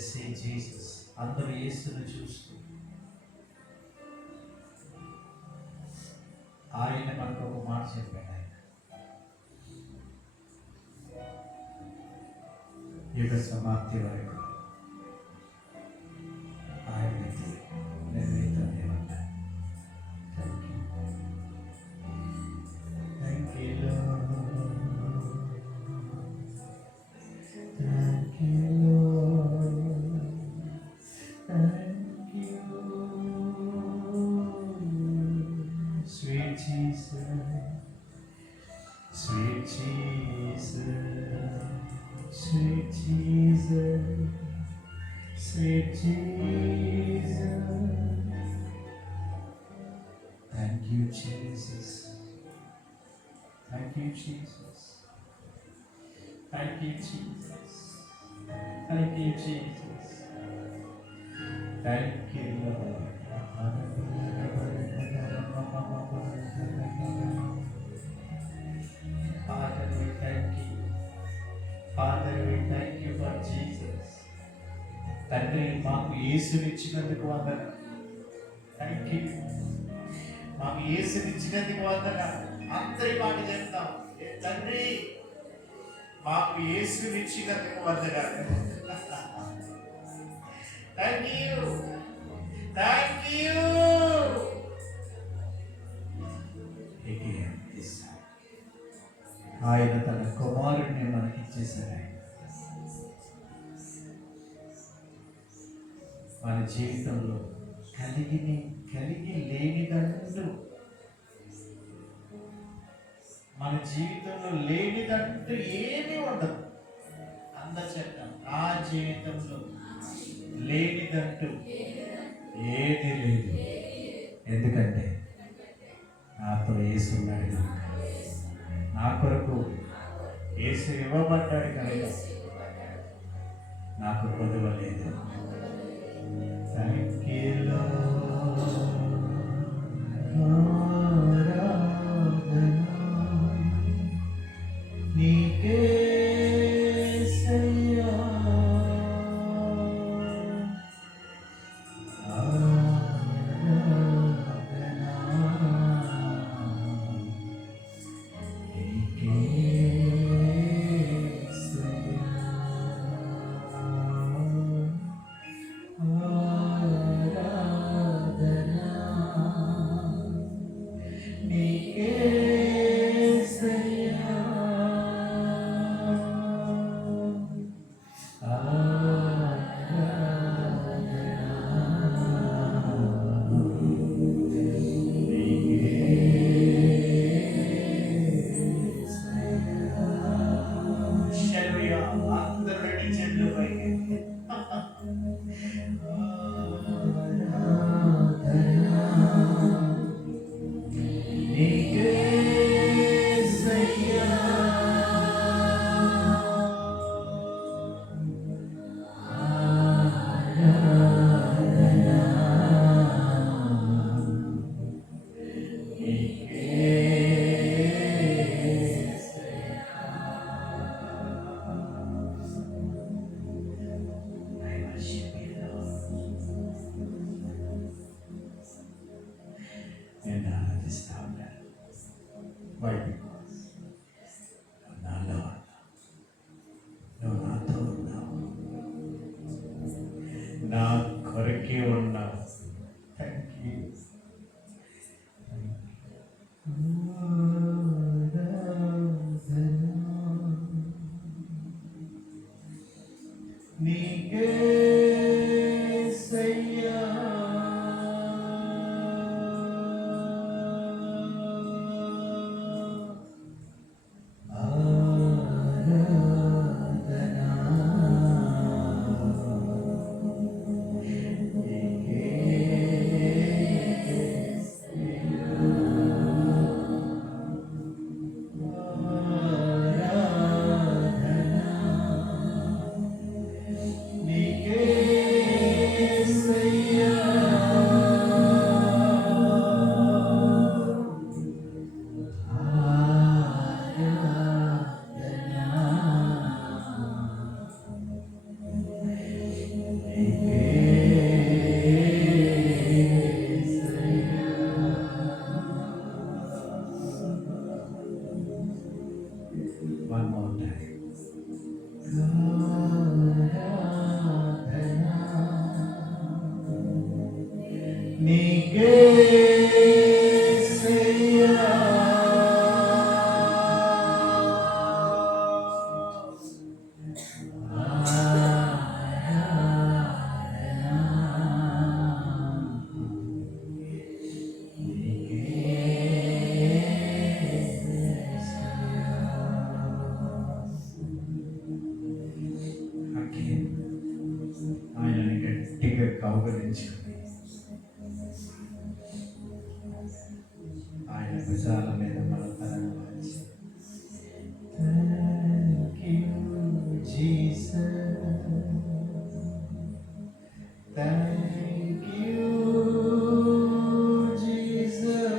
Just say Jesus. అందరూ యేసును చూస్తూ ఆయన మనకు ఒక మాట చెప్పాడు. ఆయన యుగ సమాప్తి వరకు ఆయనకి నేను మీతోనే ఉన్నాను. Thank you lord, thank you lord, thank you sweet Jesus, sweet Jesus, sweet Jesus, sweet Jesus. Thank you, Jesus. Thank you, Jesus. Thank you, Jesus. Thank you, Jesus. Thank you, Lord. Father, we thank you. Father, we thank you for Jesus. తండ్రి, మాకు యేసునిచ్చినందుకు వందనాలు. Thank you. మాకు యేసునిచ్చినందుకు వందనాలు. అందరి మాట చెప్తాం. తండ్రి, మాకు యేసునిచ్చినందుకు వందనాలు. Thank you, thank you. ఆయన తన కుమారుడిని మనకిచ్చేశారు. మన జీవితంలో కలిగి లేనిదంటూ, మన జీవితంలో లేనిదంటూ ఏమీ ఉండదు. అందచేద్దాం, నా జీవితంలో లేనిదంటూ ఏది లేదు. ఎందుకంటే నాతో యేసు ఉన్నాడు కనుక, నా కొరకు యేసు ఇవ్వబడ్డాడు కనుక నాకు కొదువ లేదు. థ్యాంక్ యూ లార్డ్, నీకే సయ్యా, One more time. నీకే ఆయనని గట్టిగా కౌగలించుకుని ఆయన భుజాల మీద మన తలను వాల్చి Thank you, Jesus. Thank you, Jesus.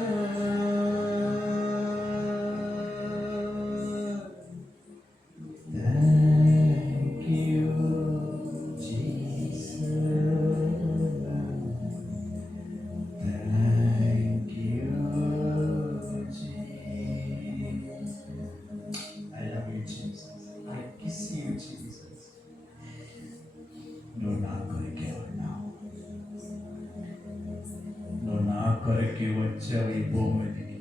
Thank you, Jesus. Thank you, Jesus. I love you, Jesus. I kiss you, Jesus. నువ్వు నా కొరకే ఉన్నావు. నువ్వు నా కొరకే వచ్చావు ఈ భూమి మీదకి.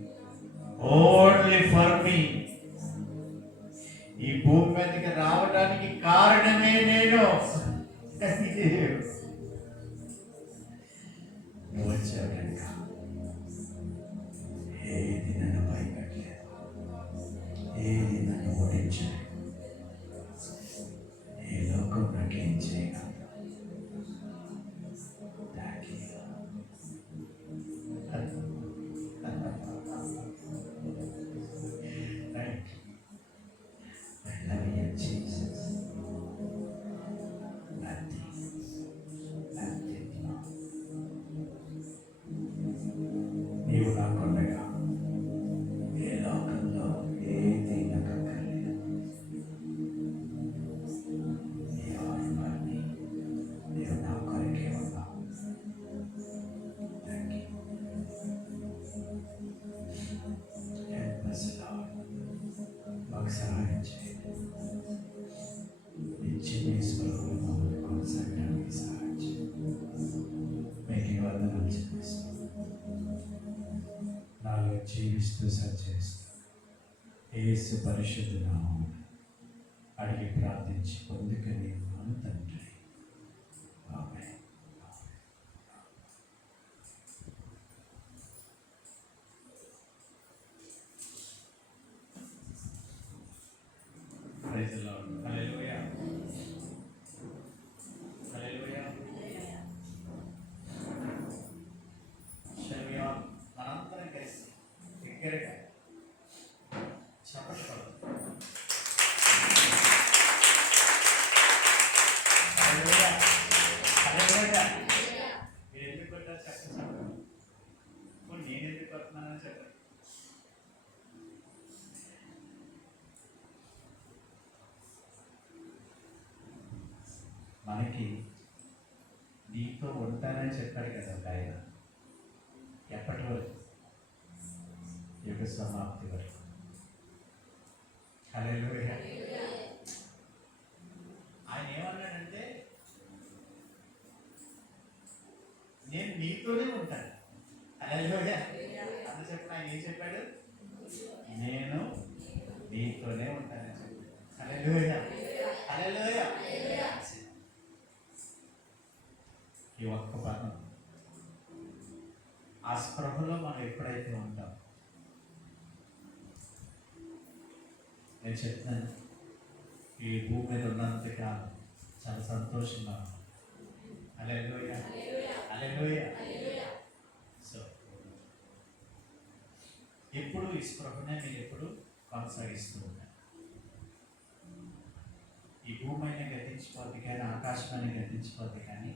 Only for me. ఈ భూమి మీదకి రావడానికి కారణమే నేను. నువ్వు వచ్చావు కనుక ఏది నన్ను భయపెట్టలేదు, ఏది నన్ను ఓడించలేదు. ఈ లోకం నాకేం చేయగలదు. Thank you. Thank you. I love you, Jesus. Nothing, Lord. నీవు నాకుండగా ఏ లోకంలో ఏది నాకు అక్కర్లేదు. నీవు నా కొరకే ఉన్నావు. Thank you. Help us, Lord. మాకు సహాయం చేయండి. నిత్యం ఈ స్వరంలో మమ్మల్ని కొనసాగడానికి సహాయం చేయండి. మీకు వందనాలు చెల్లిస్తాం. నాలో జీవిస్తూ సంచరిస్తూ యేసు పరిశుద్ధ నామమున అడిగి ప్రార్థించి పొందుకొని మన తండ్రి. ఆమేన్. Praise the Lord. Hallelujah. Hallelujah. Shall we all మనందరం కలిసి దగ్గరగా చప్పట్లు కొడదాం. Hallelujah. Hallelujah. మీరు ఎందుకు కొట్టారు చెప్పండి. నేను ఎందుకు కొడుతున్నానని చెప్పండి. మనకి నీతో ఉంటానని చెప్పాడు కదా ఒక ఆయన. ఎప్పటి వరకు? యుగ సమాప్తి వరకు. హల్లెలూయా. ఆయన ఏమన్నాడంటే నేను నీతోనే ఉంటాను. హల్లెలూయా. అని చెప్పిన ఆయన ఏం చెప్పాడు? నేను నీతోనే ఉంటానని చెప్పాడు. హల్లెలూయా. హల్లెలూయా. ఈ ఒక్క పదం ఆ స్పృహలో మనం ఎప్పుడైతే ఉంటాం, నేను చెప్తాను ఈ భూమి మీద ఉన్నంతకాలం చాలా సంతోషంగా ఉన్నాం. హల్లెలూయా. హల్లెలూయా. సో ఎప్పుడు ఈ స్పృహనే మీరు ఎప్పుడు కొనసాగిస్తూ ఉంటారు. ఈ భూమి అయినా గతించిపోద్ది కానీ, ఆకాశమైన గతించిపోద్ది కానీ,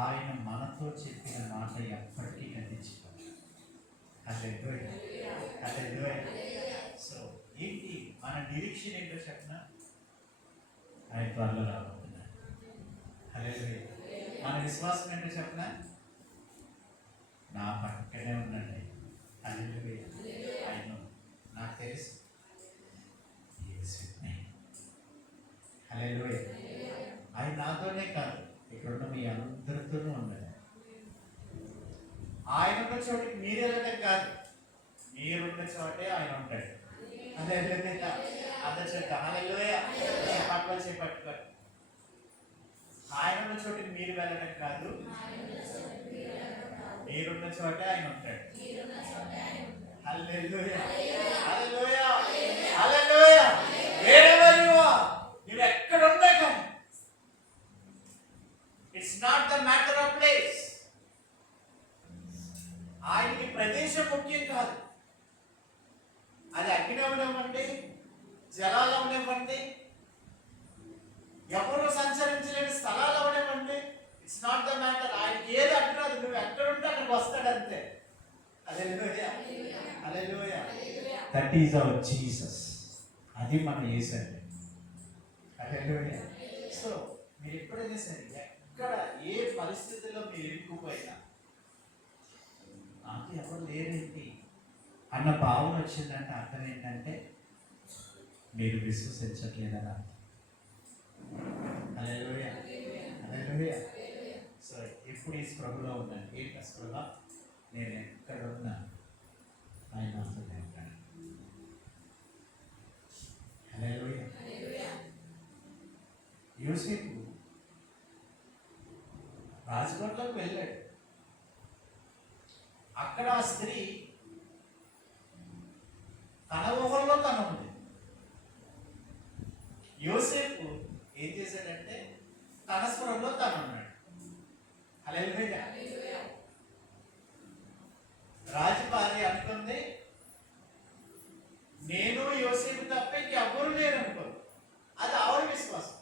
ఆయన మనతో చెప్పిన మాట ఎప్పటికీ గతించిపోతుంది. హల్లెలూయా. హల్లెలూయా. సో ఏంటి మన నిరీక్షణ ఏంటో చెప్పిన? ఆయన త్వరలో రాబోతున్నాడు. హల్లెలూయా. మన విశ్వాసం ఏంటో చెప్పిన? నా పక్కనే ఉన్నాడు. హల్లెలూయా. ఆయన నాకు తెలుసు హల్లెలూయా. అందరూ చెప్తాం హల్లెలూయా. చేపట్టుకోండి. ఆయన ఉన్న చోటికి మీరు వెళ్ళడం కాదు, మీరున్న చోటే ఆయన ఉంటాడు. హల్లెలూయా. Hallelujah. Hallelujah. Wherever you are, నువ్వు ఎక్కడ ఉన్నా కానీ it's not the matter of place. ఆయనకి ప్రదేశం ముఖ్యం కాదు. అది అగ్ని అవనివ్వండి, జలాలు అవనివ్వండి, ఎవరు సంచరించలేని స్థలాలు అవనివ్వండి, ఇట్స్ నాట్ ద మ్యాటర్. ఆయనకి ఏది అడ్డురాదు, నువ్వు ఎక్కడుంటే అక్కడికి వస్తాడు అంతే. Hallelujah. Hallelujah. That is our Jesus. అది మన యేసండి. హల్లెలూయా. సో మీరు ఎప్పుడైనా సరే ఎక్కడ ఏ పరిస్థితుల్లో మీరు ఇరుక్కుపోయినా నాకు ఎవరు లేరేంటి అన్న భావన వచ్చిందంటే అర్థం ఏంటంటే మీరు విశ్వసించట్లేదని అర్థం. హల్లెలూయా. హల్లెలూయా. సో ఎప్పుడు ఈ స్పృహలో ఉందండి. ఏంటి స్పృహ? నేను ఎక్కడ ఉన్నా ఆయన నాతో ఉంటాడు. హల్లెలూయా. యోసేపు రాజకోటలోకి వెళ్ళాడు. అక్కడ ఆ స్త్రీ తన ఊహల్లో తను ఉంది. యోసేపు ఏం చేశాడంటే తన స్వరంలో తను ఉన్నాడు. హల్లెలూయా. రాజుభార్య అనుకుంది నేను యోసేపు తప్ప ఇంకెవ్వరు లేరు అనుకోదు. అది ఆవిడ విశ్వాసం.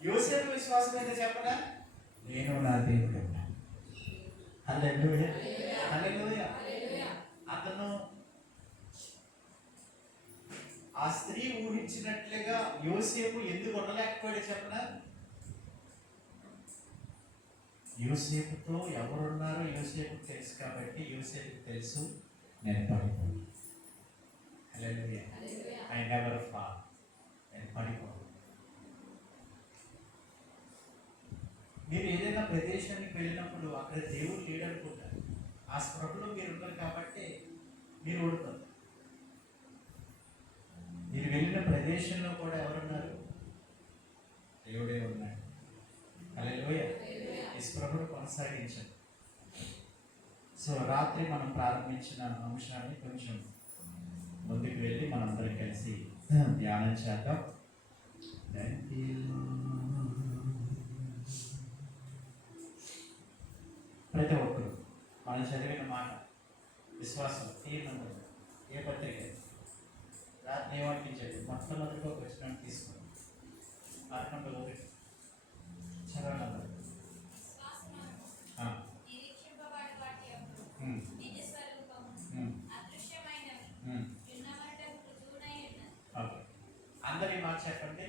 యోసేపు విశ్వాసం అయితే చెప్పనా, నేను నా దేవుడు ఉన్నాను. హల్లెలూయా. హల్లెలూయా. అతను ఆ స్త్రీ ఊహించినట్లుగా యోసేపు ఎందుకు ఉండలేకపోయాడు చెప్పనా? యోసేపుతో ఎవరున్నారో యోసేపు తెలుసు కాబట్టి యోసేపు తెలుసు నేను పడిపోను. హల్లెలూయా. I never fall. నేను పడిపోను. మీరు ఏదైనా ప్రదేశానికి వెళ్ళినప్పుడు అక్కడ దేవుడు లేడనుకుంటారు. ఆ స్పృహలో మీరు ఉన్నారు కాబట్టి మీరు ఓడుతారు. మీరు వెళ్ళిన ప్రదేశంలో కూడా ఎవరున్నారు? దేవుడే ఉన్నాడు. హల్లెలూయా. ఈ స్పృహను కొనసాగించండి. సో రాత్రి మనం ప్రారంభించిన అంశాన్ని కొంచెం ముందుకు వెళ్ళి మనందరం కలిసి ధ్యానం చేద్దాం. ప్రతి ఒక్కరు మనం చదివిన మాట విశ్వాసం ఏ పత్రిక రాత్రి ఏమనిపించండి. మొట్టమొదటిగా ఒక వచనం తీసుకోండి. ఆత్మలో ఒకటి చదవాలి. అందరి మాట చెప్పండి.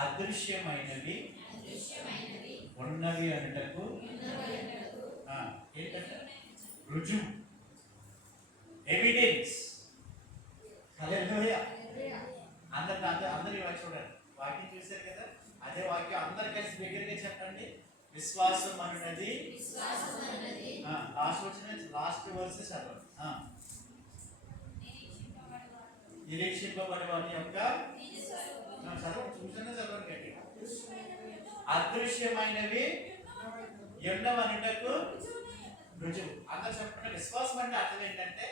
అదృశ్యమైనవి ఉన్నవి అనుటకు ఏంటంటే రుజువు, ఎవిడెన్స్. హల్లెలూయా. అందరి చూడండి. వాక్యం చూశారు కదా, అదే వాక్యం అందరు కలిసి దగ్గరగా చెప్పండి. విశ్వాసం అన్నది లాస్ట్ వర్స్ చదవండి. నిరీక్షింపబడే వారి యొక్క చదవండి గట్టిగా. అదృశ్యమైనవి ఉన్నవనుటకు రుజువు. అందరు చెప్పండి. విశ్వాసం అంటే అర్థం ఏంటంటే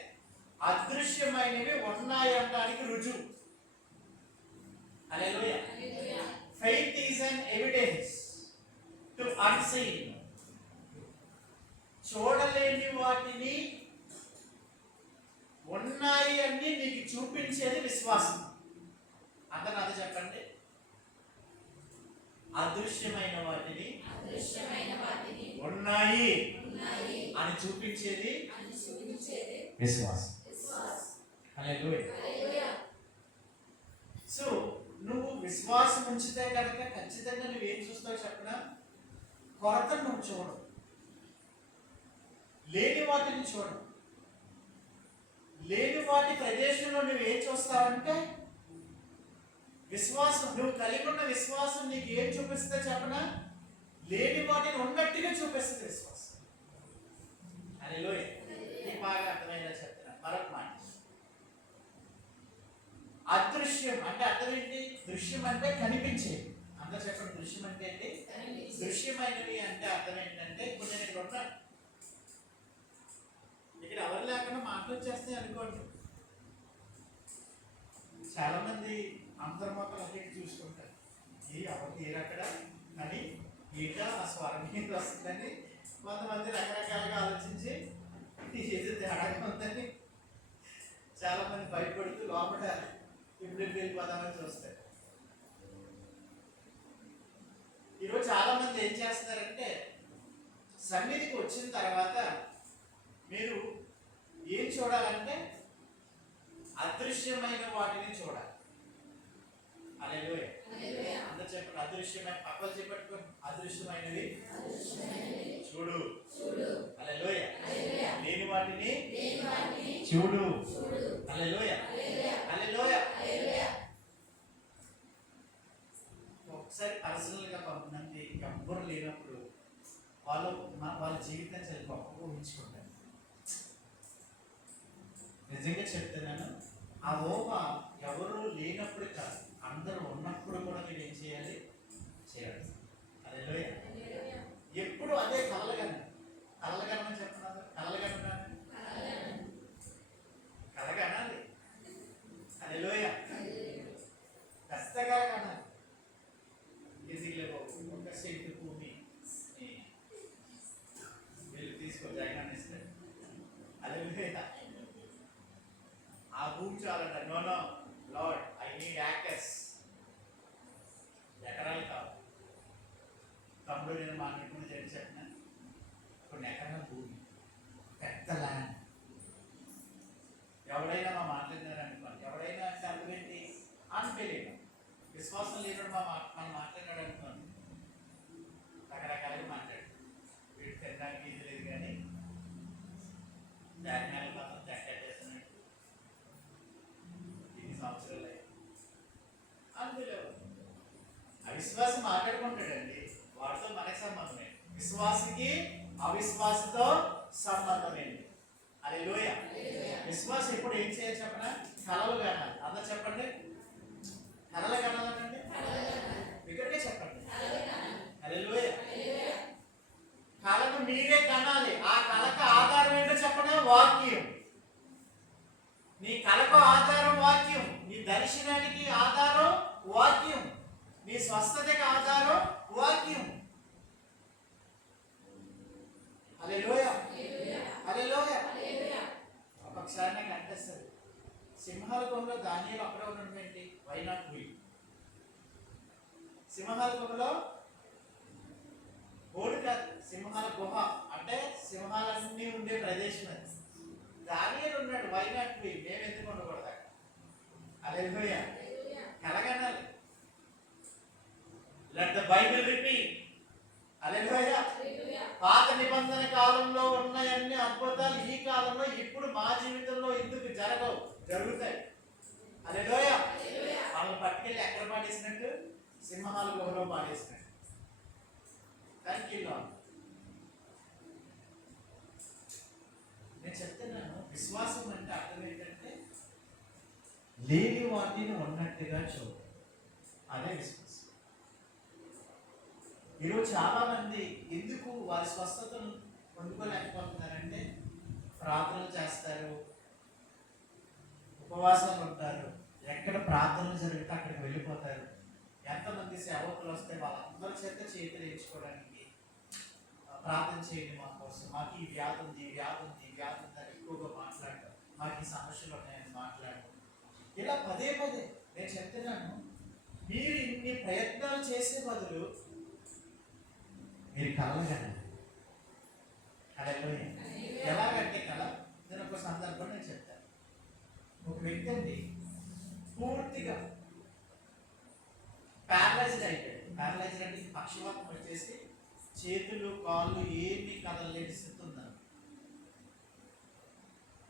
అదృశ్యమైనవి ఉన్నాయి అనడానికి రుజువు. హల్లెలూయా. Faith is an evidence to unseen. చూడలేని వాటిని ఉన్నాయి అని నీకు చూపించేది విశ్వాసం. అందరూ అదే చెప్పండి. అదృశ్యమైన వాటిని ఉన్నాయి అని చూపించేది విశ్వాసం. హల్లెలూయా. సో నువ్వు విశ్వాసం ఉంచితే కనుక ఖచ్చితంగా నువ్వేం చూస్తావు చెప్పనా? కొరతను నువ్వు చూడవు, లేని వాటిని చూడవు. లేని వాటి ప్రదేశంలో నువ్వు ఏం చూస్తావంటే విశ్వాసం. నువ్వు కలిగి ఉన్న విశ్వాసం నీకు ఏం చూపిస్తే చెప్పనా? లేని వాటిని ఉన్నట్టుగా చూపిస్తుంది విశ్వాసం. హల్లెలూయా. బాగా అర్థమైనా చెప్తున్నా. మరొక మాట అదృశ్యం అంటే అర్థం ఏంటి? దృశ్యం అంటే కనిపించేది. అందరూ చెప్పండి, దృశ్యం అంటే ఏంటి? దృశ్యమైనవి అంటే అర్థం ఏంటంటే ఇప్పుడు నేను ఇక్కడ ఉన్నాను, ఇక్కడ ఎవరు లేకుండా మాటలు వచ్చేస్తాయి అనుకోండి. చాలా మంది అంతర్మొక్కలు అటు చూసుకుంటారు, ఎవరు తీరక్కడ అని ఈట ఆ స్వరం మీద వస్తుందని. కొంతమంది రకరకాలుగా ఆలోచించి ఏదో తేడాగా ఉందని చాలా మంది భయపడుతూ లోపల ఇప్పుడు వెళ్ళిపోదామని చూస్తారు. ఈరోజు చాలా మంది ఏం చేస్తారంటే సన్నిధికి వచ్చిన తర్వాత మీరు ఏం చూడాలంటే అదృశ్యమైన వాటిని చూడాలి. హల్లెలూయా. అందరూ చెప్పండి, అదృశ్యమైన పక్కలు చెప్పట్టుకోండి, అదృశ్యమైనవి చూడు. హల్లెలూయా. లేని వాటిని చూడు. హల్లెలూయా. హల్లెలూయా. ఒకసారి పర్సనల్ గా కొంతమంది ఎవ్వరు లేనప్పుడు వాళ్ళ జీవితం చాలా గొప్పగా ఊహించుకుంటారు. నిజంగా చెప్తున్నాను, ఆ ఊహ ఎవరు లేనప్పుడు కాదు, అందరూ ఉన్నప్పుడు కూడా మీరు ఏం చేయాలి? చేయాలి. హల్లెలూయా. ఎప్పుడు అదే కలగను చెప్తున్నారు, కలగనాలి. హల్లెలూయా. ఖచ్చితంగా కనాలి. ఒక సెంటు భూమి వీళ్ళు తీసుకో జగన్ ఇస్తారు. హల్లెలూయా. ఆ భూమి చాలంట. No Lord, I need acres. ఎకరాలు కావు. తమ్ముడు నేను మాట్లాడుకుని చెప్పిన కొన్ని ఎకరాల భూమి, పెద్ద ల్యాండ్. ఎవడైనా మా మాట్లాడినారు అనుకోండి, ఎవడైనా అంటే అర్థమేంటి? అన్బిలీవ్, విశ్వాసం లేనప్పుడు మనం మాట్లాడినాడు అనుకోండి, రకరకాలుగా మాట్లాడు. వీటి తినడానికి ఇది లేదు కానీ ధాన్యాలు మాత్రం తెచ్చేస్తున్నాడు. ఇన్ని సంవత్సరాలు అన్బిలీవ్. అవిశ్వాసం మాట్లాడుకుంటాడండి, వాడితో మనకి సంబంధమే. విశ్వాసకి అవిశ్వాసతో సంబంధమేంటి? హల్లెలూయా. విశ్వాసం ఇప్పుడు ఏం చేయాలి చెప్పనా? కలలు కనాలి. అందరూ చెప్పండి, కలలు కనాలండి. ఇక్కడికే చెప్పండి. హల్లెలూయా. కళను మీరే కనాలి. ఆ కళకు ఆధారం ఏంటో చెప్పనా? వాక్యం. నీ కళకు ఆధారం వాక్యం, నీ దర్శనానికి ఆధారం వాక్యం, నీ స్వస్థతకి ఆధారం వాక్యం. హల్లెలూయా. హల్లెలూయా. ఒకసారి నాకు అనిపిస్తుంది, సింహాల గుహలో దానియేలు అక్కడే ఉండడం ఏంటి? Why not we? సింహాల గుహలో గోడు కాదు, సింహాల గుహ అంటే సింహాలన్నీ ఉండే ప్రదేశం అది. దానియేలు ఉన్నాడు, వై నాట్ వి? మేము ఎందుకు ఉండకూడదు? హల్లెలూయా. కలగనాలి. Let the Bible repeat. Hallelujah. పాత నిబంధన కాలంలో ఉన్నాయన్ని అద్భుతాలు ఈ కాలంలో ఇప్పుడు మా జీవితంలో ఎందుకు జరగవు? జరుగుతాయి. హల్లెలూయా. వాళ్ళని పట్టుకెళ్ళి ఎక్కడ పాడేసినట్టు? సింహాల గుహలో పాడేసినట్టు. Thank you lord. నేను చెప్తున్నాను, విశ్వాసం అంటే అర్థం ఏంటంటే లేని వాటిని ఉన్నట్టుగా చూడు. అదే విశ్వాసం. ఈరోజు చాలా మంది ఎందుకు వారి స్వస్థతను పొందుకోలేకపోతున్నారంటే ప్రార్థనలు చేస్తారు, ఉపవాసాలు ఉంటారు, ఎక్కడ ప్రార్థనలు జరిగితే అక్కడికి వెళ్ళిపోతారు. ఎంతమంది సేవకులు వస్తే వాళ్ళందరి చేత చేతులు వేయించుకోవడానికి ప్రార్థన చేయండి మా కోసం, మాకు ఈ వ్యాధి ఉంది, వ్యాధి ఉంది, వ్యాధి ఉంది అని ఎక్కువగా మాట్లాడటం, మాకు ఈ సమస్యలు ఉన్నాయని మాట్లాడటం, ఇలా పదే పదే. నేను చెప్తున్నాను, మీరు ఇన్ని ప్రయత్నాలు చేసే బదులు మీరు కలగండి. హల్లెలూయా. ఎలాగంటే కళ, నేను ఒక సందర్భం నేను చెప్తాను. ఒక వ్యక్తి అండి పూర్తిగా ప్యారలైజ్డ్ అయిపోయాడు. ప్యారలైజ్డ్ అంటే పక్షవాతం వచ్చేసి చేతులు కాళ్ళు ఏమీ కదలలేని స్థితి ఉందని.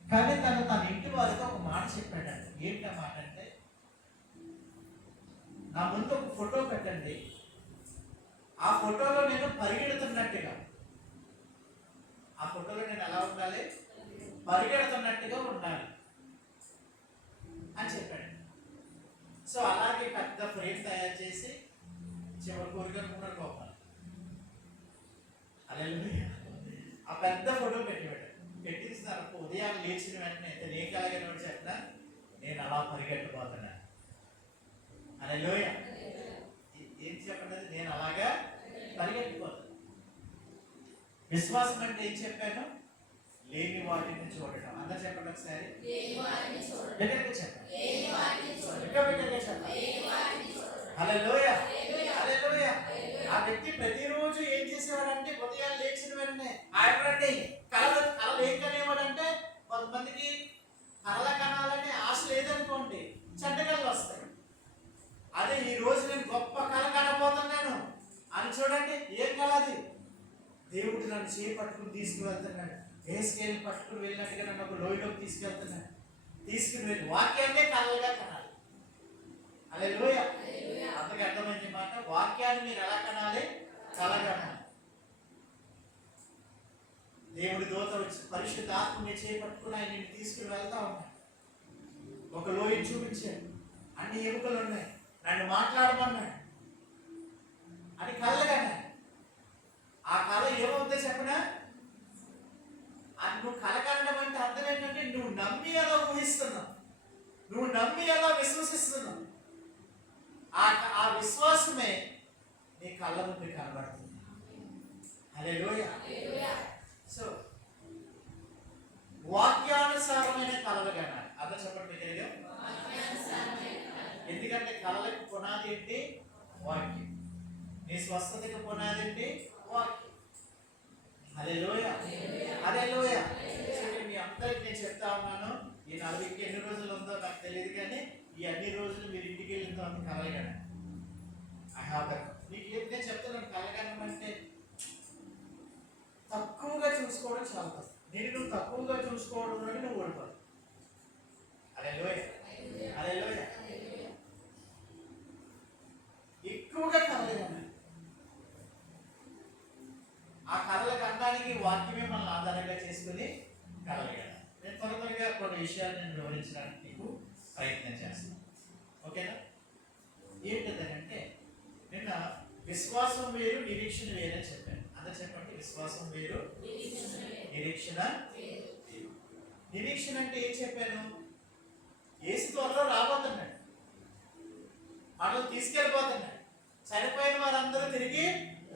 కానీ తన ఇంటి వారితో ఒక మాట చెప్పాడండి. ఏంటి ఆ మాట అంటే, నా ముందు ఒక ఫోటో పెట్టండి, ఆ ఫోటోలో నేను పరిగెడుతున్నట్టుగా, ఆ ఫోటోలో నేను ఎలా ఉండాలి? పరిగెడుతున్నట్టుగా ఉండాలి అని చెప్పాడు. సో అలాగే పెద్ద ఫ్రేమ్ తయారు చేసి చివరి కోరికనుకున్నారు కోపం. హల్లెలూయా. ఆ పెద్ద ఫోటో పెట్టిస్తారు. ఉదయాన్ని లేచిన వెంటనే ఏ కలిగిన చెప్పినా నేను అలా పరిగెట్టిపోతున్నా. హల్లెలూయా. ఏం చెప్పండి, నేను అలాగా పరిగెట్టిపోతాను. విశ్వాసం అంటే ఏం చెప్పాను? లేని వాటిని చూడటం. అందరూ చెప్పండి ఒకసారి. చెప్పండి. హల్లెలూయా. హల్లెలూయా. ఆ వ్యక్తి ప్రతిరోజు ఏం చేసేవాడంటే ఉదయాన్ని లేచిన వెంటనే ఆయన కళలు ఏం కనేవాడంటే, కొంతమందికి కళల కనాలనే ఆశ లేదనుకోండి, చెడ్డ కళలు వస్తాయి. అదే ఈ రోజు నేను గొప్ప కళ కనబోతున్నాను అని చూడండి. ఏం కళ అది? దేవుడు నన్ను చేపట్టుకుని తీసుకువెళ్తున్నాడు. ఏసుకెళ్ళి పట్టుకుని వెళ్ళినట్టుగా నన్ను ఒక లోయలోకి తీసుకుని వెళ్ళి వాక్యాన్నే కళలుగా కనాలి. హల్లెలూయా. అందరికి అర్థమైంది మాట. వాక్యాన్ని మీరు ఎలా కనాలి? కళగా కనాలి. దేవుడి దూత వచ్చి పరిశుద్ధ ఆత్మని చేపట్టుకుని ఆయన నిన్ను తీసుకుని వెళ్తా ఉన్నాడు. ఒక లోయ చూపించాడు, అన్ని ఎముకలు ఉన్నాయి, నన్ను మాట్లాడమన్నాడు అని కలగానే. ఆ కళ ఏమవుతుందో చెప్పనా? నువ్వు కళ కనడం అంటే అర్థం ఏంటంటే నువ్వు నమ్మి ఎలా ఊహిస్తున్నావు, నువ్వు నమ్మి ఎలా విశ్వసిస్తున్నావు. ఆ విశ్వాసమే నీ కళ్ళ ముందు కనబడుతుంది. హల్లెలూయా. సో వాక్యానుసారమైన కళలు కనాలి. అర్థం చెప్పండి దగ్గరగా. ఎందుకంటే కళలకు పునాది ఏంటి? వాక్యం. నీ స్వస్థతకు పునాది ఏంటి? వాక్యం. హల్లెలూయా. హల్లెలూయా. మీ అందరికి నేను చెప్తా ఉన్నాను, ఈ 40కి ఎన్ని రోజులు ఉందో నాకు తెలియదు, కానీ ఈ అన్ని రోజులు మీరు ఇంటికి వెళ్ళిన తర్వాత కలగండి. నీకు ఏది నేను చెప్తున్నాను, కలగడం అంటే తక్కువగా చూసుకోవడం చాలా తప్పు. నువ్వు తక్కువగా చూసుకోవడం నుండి నువ్వు ఓడిపోతావు. హల్లెలూయా. హల్లెలూయా. ఎక్కువగా కలగండి. ఆ కళలకు అనడానికి వాక్యమే మనల్ని ఆధారంగా చేసుకుని కలగడం. నేను త్వరగా కొన్ని విషయాలు నేను వివరించడానికి నీకు ప్రయత్నం చేస్తాను. ఓకేనా? ఏంటంటే నిన్న విశ్వాసం వేరు, నిరీక్షణ వేరే చెప్పాను. అందరూ చెప్పండి. విశ్వాసం వేరు, నిరీక్షణ వేరు. నిరీక్షణ అంటే ఏం చెప్పాను? యేసు త్వరలో రాబోతున్నాడు, మనల్ని తీసుకెళ్ళిపోతున్నాడు. చనిపోయిన వారందరూ తిరిగి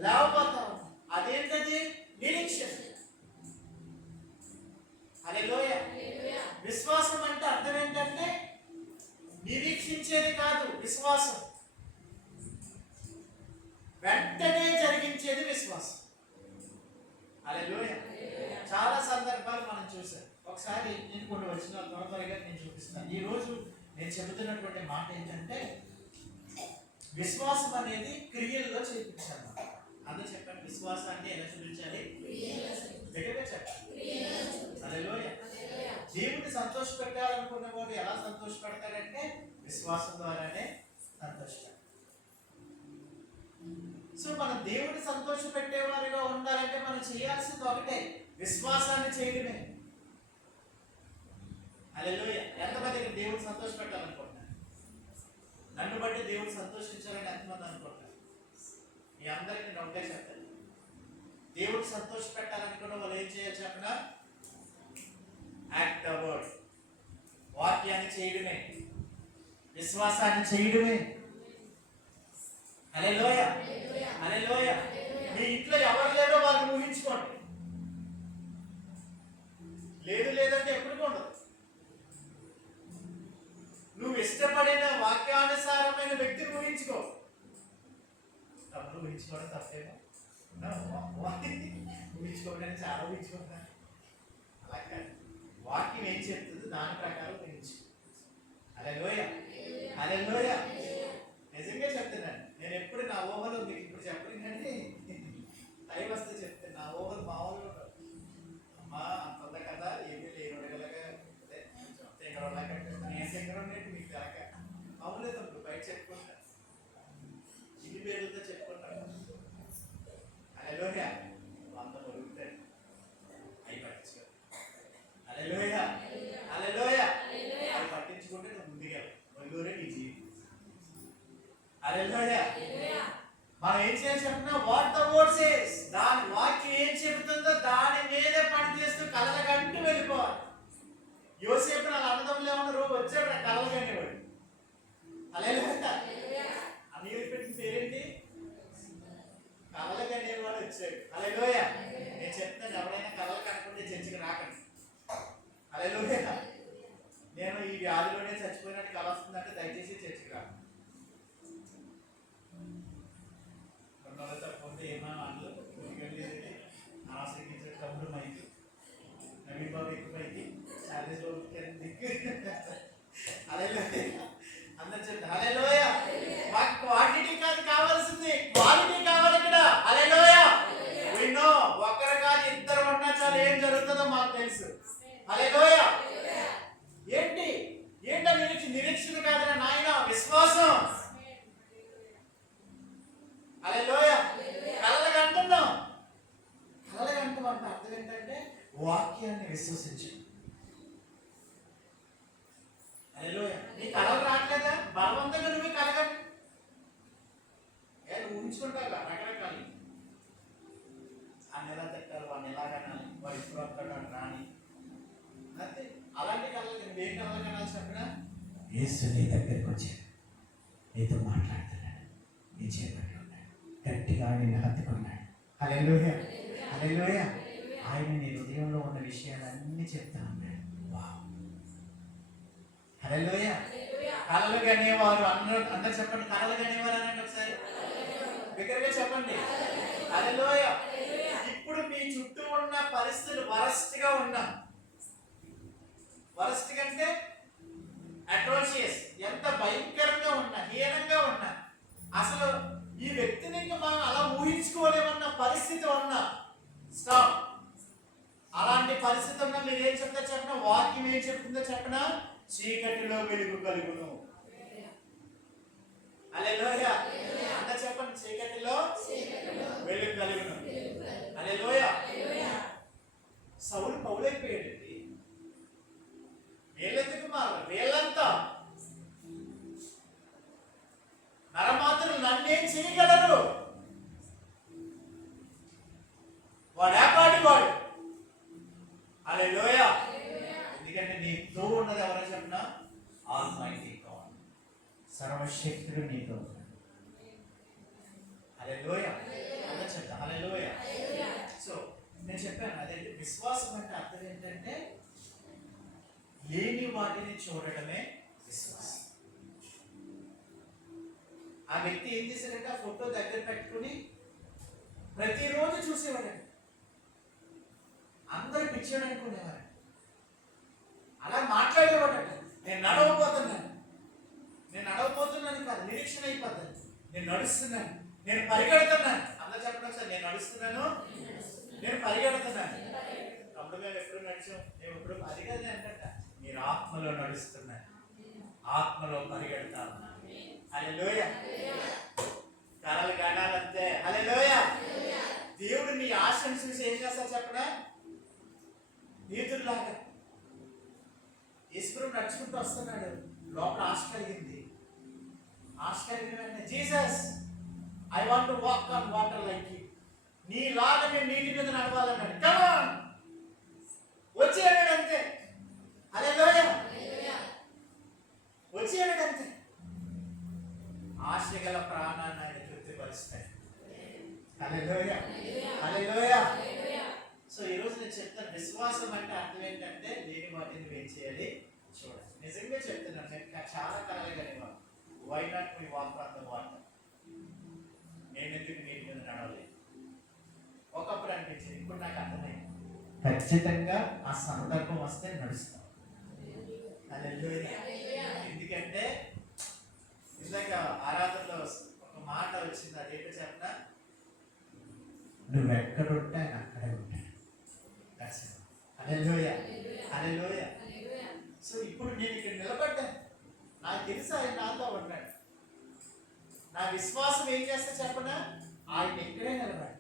లేవబోతా ఉన్నారు. అదేంటది? నిరీక్షణ. హల్లెలూయా. విశ్వాసం అంటే అర్థం ఏంటంటే నిరీక్షించేది కాదు విశ్వాసం, వెంటనే జరిగించేది విశ్వాసం. హల్లెలూయా. చాలా సందర్భాలు మనం చూసాం. ఒకసారి నేను కొన్ని వచ్చిన త్వరగా నేను చూపిస్తాను. ఈ రోజు నేను చెబుతున్నటువంటి మాట ఏంటంటే విశ్వాసం అనేది క్రియల్లో చూపించాను. అందరూ చెప్పండి. విశ్వాసాన్ని ఎలా చూపించాలి? దగ్గరగా చెప్పండి. హల్లెలూయా. దేవుడిని సంతోష పెట్టాలనుకున్న వాడు ఎలా సంతోషపడతాడంటే విశ్వాసం ద్వారానే సంతోషపడతాడు. సో మనం దేవుడిని సంతోష పెట్టేవారిగా ఉండాలంటే మనం చేయాల్సింది ఒకటే, విశ్వాసాన్ని చేయడమే. హల్లెలూయా. ఎంతమంది దేవుడిని సంతోష పెట్టాలనుకుంటున్నారు? నన్ను బట్టి దేవుడు సంతోషించాలని ఎంతమంది అనుకుంటున్నారు? మీ అందరికీ నేను ఒకటే చెప్తాను, దేవుడు సంతోష పెట్టాలనుకున్న వాళ్ళు ఏం చేయాలి చెప్పిన? Act the word. వాక్యాన్ని చేయడమే, విశ్వాసాన్ని చేయడమే. హల్లెలూయా. హల్లెలూయా. మీ ఇంట్లో ఎవరు లేదో వాళ్ళని ఊహించుకోండి. లేదంటే ఎప్పటికీ ఉండదు. నువ్వు ఇష్టపడిన వాక్యానుసారమైన వ్యక్తిని ఊహించుకో. తప్పుడు ఊహించుకోవడం తప్పేమో, ఊహించుకోవడానికి చాలా ఊహించుకుంటాను. అలా కాదు, వాక్యం ఏం చెప్తుందో దాని ప్రకారం ఊహించు. హల్లెలూయా. హల్లెలూయా. నిజంగా చెప్తున్నాను, నేను ఎప్పుడు నా ఊహలో మీకు ఇప్పుడు చెప్పడం కానీ టైం వస్తే చెప్తాను. నా ఊహలు మామూలుగా అమ్మా అంత కదా ఏమీ లేని అడగలగా తెంగరలా కనిపిస్తాను. ఏం తెంగర ఉన్నట్టు మీకు దాకా మామూలేదు. బయట చెప్పుకుంటాను, ఇంటి పేరులతో చెప్పుకుంటాను. హల్లెలూయా. 100 మరుగుతాడు అవి పట్టించుకో. హల్లెలూయా. హల్లెలూయా. అవి పట్టించుకుంటే నువ్వు ముందుగా మరుగురే నీ జీవితం. హల్లెలూయా. మనం ఏం చేయాలి చెప్పినా వాట్ ద వర్డ్ సేస్, దాని వాక్యం ఏం చెబుతుందో దాని మీదే పని చేస్తూ కలలగంటూ వెళ్ళిపోవాలి. యోసేపు నా అన్నదమ్ములు ఏమన్నా రోజు వచ్చాడు నా కలలగంటేవాడు. హల్లెలూయా. నీరు పెట్టిన పేరేంటి? కలలగనేవాడు వచ్చాడు. హల్లెలూయా. నేను చెప్తాను, ఎవరైనా కలలు కనుకుంటే చర్చికి రాకండి. హల్లెలూయా. నేను ఈ వ్యాధిలోనే చచ్చిపోయినట్టు కల వస్తుందంటే దయచేసి చర్చికి రా. తప్పకుంటే ఏమైనా వాళ్ళు ఆశ్రయించే తమ్ముడు మైకి నవీన్ బాబు ఎక్కువైకి శాలరీ దిక్కు. హల్లెలూయా. అందరు చెప్తారు హల్లెలూయా. మాకు క్వాంటిటీ కాదు కావాల్సింది, క్వాలిటీ కావాలి ఇక్కడ. హల్లెలూయా. వి నో ఒక్కరు కాదు ఇద్దరు ఉన్నా చాలు ఏం జరుగుతుందో మాకు తెలుసు. హల్లెలూయా. ఏంటి ఏంటో నిరీక్షణ కాదురా నాయన, విశ్వాసం. హల్లెలూయా. కలలుగంటున్నాం. కలలుగంటాం అంటే అర్థం ఏంటంటే వాక్యాన్ని విశ్వసించు. హల్లెలూయా. నీ కలలు రావట్లేదా? బలవంతంగా నువ్వు కలగండి. నువ్వు ఉంచుకుంటావు రకరకాలు. అన్ని ఎలా తిట్టారు, వాడిని ఎలా కనాలి, వాడు ఇప్పుడు వస్తాడు రాని, అంతే. అలాంటి కళలు నువ్వేం కళలు కనాలి చెప్పినా యేసు నీ దగ్గరికి వచ్చాడు, నీతో మాట్లాడుతున్నాడు, నీ చేపట్టి ఉన్నాడు, గట్టిగా నేను హత్తుకున్నాడు. హల్లెలూయా. హల్లెలూయా. ఆయన నీ హృదయంలో ఉన్న విషయాలన్నీ చెప్తా ఉన్నాడు. వావ్. హల్లెలూయా. కళలు కనేవారు అందరు చెప్పండి, కళలు కనేవారు అనండి ఒకసారి దగ్గరగా చెప్పండి. హల్లెలూయా. ఇప్పుడు మీ చుట్టూ ఉన్న పరిస్థితులు వరస్ట్ గా ఉన్నా, వరస్ట్ కంటే అట్రోషియస్, ఎంత భయంకరంగా ఉన్నా, హీనంగా ఉన్నా, అసలు ఈ వ్యక్తిని ఇంకా మనం అలా ఊహించుకోలేమన్న పరిస్థితి ఉన్నా స్టాప్. అలాంటి పరిస్థితి ఉన్నా మీరు ఏం చెప్తారో చెప్పిన, వాక్యం ఏం చెప్తుందో చెప్పిన, చీకటిలో వెలుగు కలుగును. హల్లెలూయా. అందరూ చెప్పండి, చీకటిలో వెలుగు కలుగును. హల్లెలూయా. సౌలు పౌలైపోయాడు. వీళ్ళెందుకు మారు? వీళ్ళంతా నరమాత్రులు నన్నేం చేయగలరు? వాడు ఏపాటి వాడు. హల్లెలూయా. ఎందుకంటే నీతో ఉన్నది ఎవరో చెప్పిన, ఆల్మైటీ గాడ్, సర్వశక్తుడు నీతో ఉన్నాడు. హల్లెలూయా. అలా చెప్తా. హల్లెలూయా. సో నేను చెప్పాను అదే విశ్వాసం అంటే అర్థం ఏంటంటే లేని వాటిని చూడడమే విశ్వాసం. ఆ వ్యక్తి ఏం చేశాడంటే ఆ ఫోటో దగ్గర పెట్టుకుని ప్రతిరోజు చూసేవాడండి. అందరు పిచ్చాడు అనుకునేవాడు. అలా మాట్లాడేవాడట, నేను నడవబోతున్నాను, నేను నడవబోతున్నాను కాదు, నిరీక్షణ అయిపోతాను, నేను నడుస్తున్నాను, నేను పరిగెడుతున్నాను. అందరూ చెప్పడం సార్, నేను నడుస్తున్నాను, నేను పరిగెడుతున్నాను. అప్పుడు మేము ఎప్పుడు నడిచాం, మేము ఎప్పుడు అది కదా అంటట, మీరు ఆత్మలో నడుస్తున్నారు, ఆత్మలో పరిగెడతాను. హల్లెలూయా. కలలు గడాలంతే. హల్లెలూయా. దేవుడు నీ ఆశను చూసి ఏం చేస్తారు చెప్పడా, నీతుల్లాగా యేసు నడుచుకుంటూ వస్తున్నాడు. లోపల ఆశ కలిగింది. ఆశ కలిగిన వెంటనే Jesus, I want to walk on water like you, నీలాగా నేను నీటి మీద నడవాలన్నాడు. కమ్ ఆన్, వచ్చేయడం అంతే. హల్లెలూయా. వచ్చేయడం అంతే. ఆశ గల ప్రాణాన్ని ఆయన తృప్తిపరుస్తాడు. హల్లెలూయా. హల్లెలూయా. సో ఈరోజు నేను చెప్తాను, విశ్వాసం అంటే అర్థం ఏంటంటే లేని వాటిని నువ్వేం చేయాలి చూడాలి. నిజంగా చెప్తున్నాను, నేను చాలా కలగలిగాను. Why not me walk on the water, నేను ఎందుకు నీటి మీద నడవలేదు. ఒకప్పుడు అనిపించింది, ఇప్పుడు నాకు అర్థమైంది, ఖచ్చితంగా ఆ సందర్భం వస్తే నడుస్తాం. హల్లెలూయా. ఎందుకంటే ఇందాక ఆరాధనలో ఒక మాట వచ్చింది, అదేంటో చెప్పనా, నువ్వు ఎక్కడుంటే ఆయన అక్కడే ఉంటాడు. హల్లెలూయా. హల్లెలూయా. సో ఇప్పుడు నేను ఇక్కడ నిలబడ్డాను, నాకు తెలుసు ఆయన నాతో ఉన్నాడు. నా విశ్వాసం ఏం చేస్తా చెప్పనా, ఆయన ఇక్కడే నిలబడి.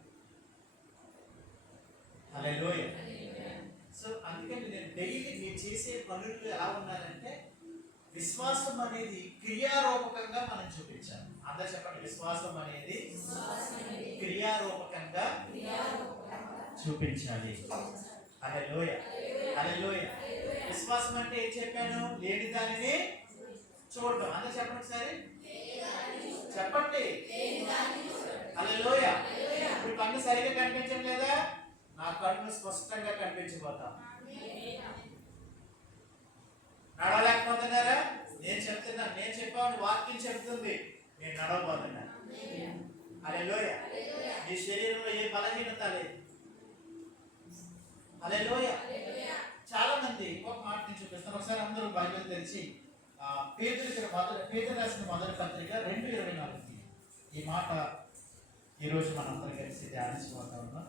హల్లెలూయా. సో అందుకని నేను డైలీ నేను చేసే పనులు ఎలా ఉన్నారంటే విశ్వాసం అనేది క్రియారూపకంగా మనం చూపించాలి. అందరూ చెప్పండి, విశ్వాసం అనేది క్రియారూపకంగా చూపించాలి. హల్లెలూయా, హల్లెలూయా. విశ్వాసం అంటే ఏం చెప్పాను? లేని దానిని చూడడం. అందరూ చెప్పండి ఒకసారి, చెప్పండి. హల్లెలూయా. ఇప్పుడు కన్ను సరిగా కనిపించడం లేదా? నా కన్ను స్పష్టంగా కనిపించబోతా. నడవలేకపోతున్నారా? నేను చెప్తున్నా, నేను చెప్పాను, వాక్యం చెప్తుంది, నేను నడవబోతున్నాను. హల్లెలూయా. ఈ శరీరంలో ఏ బలహీనత లేదు. హల్లెలూయా. చాలా మంది ఇంకొక మాట నేను చూపిస్తాను. ఒకసారి అందరూ బైబిల్ తెరిచి పేతురు రాసిన మొదటి పత్రిక 2:24 ఈ మాట ఈరోజు మనం అందరం కలిసి ధ్యానించుకుంటా ఉన్నాం.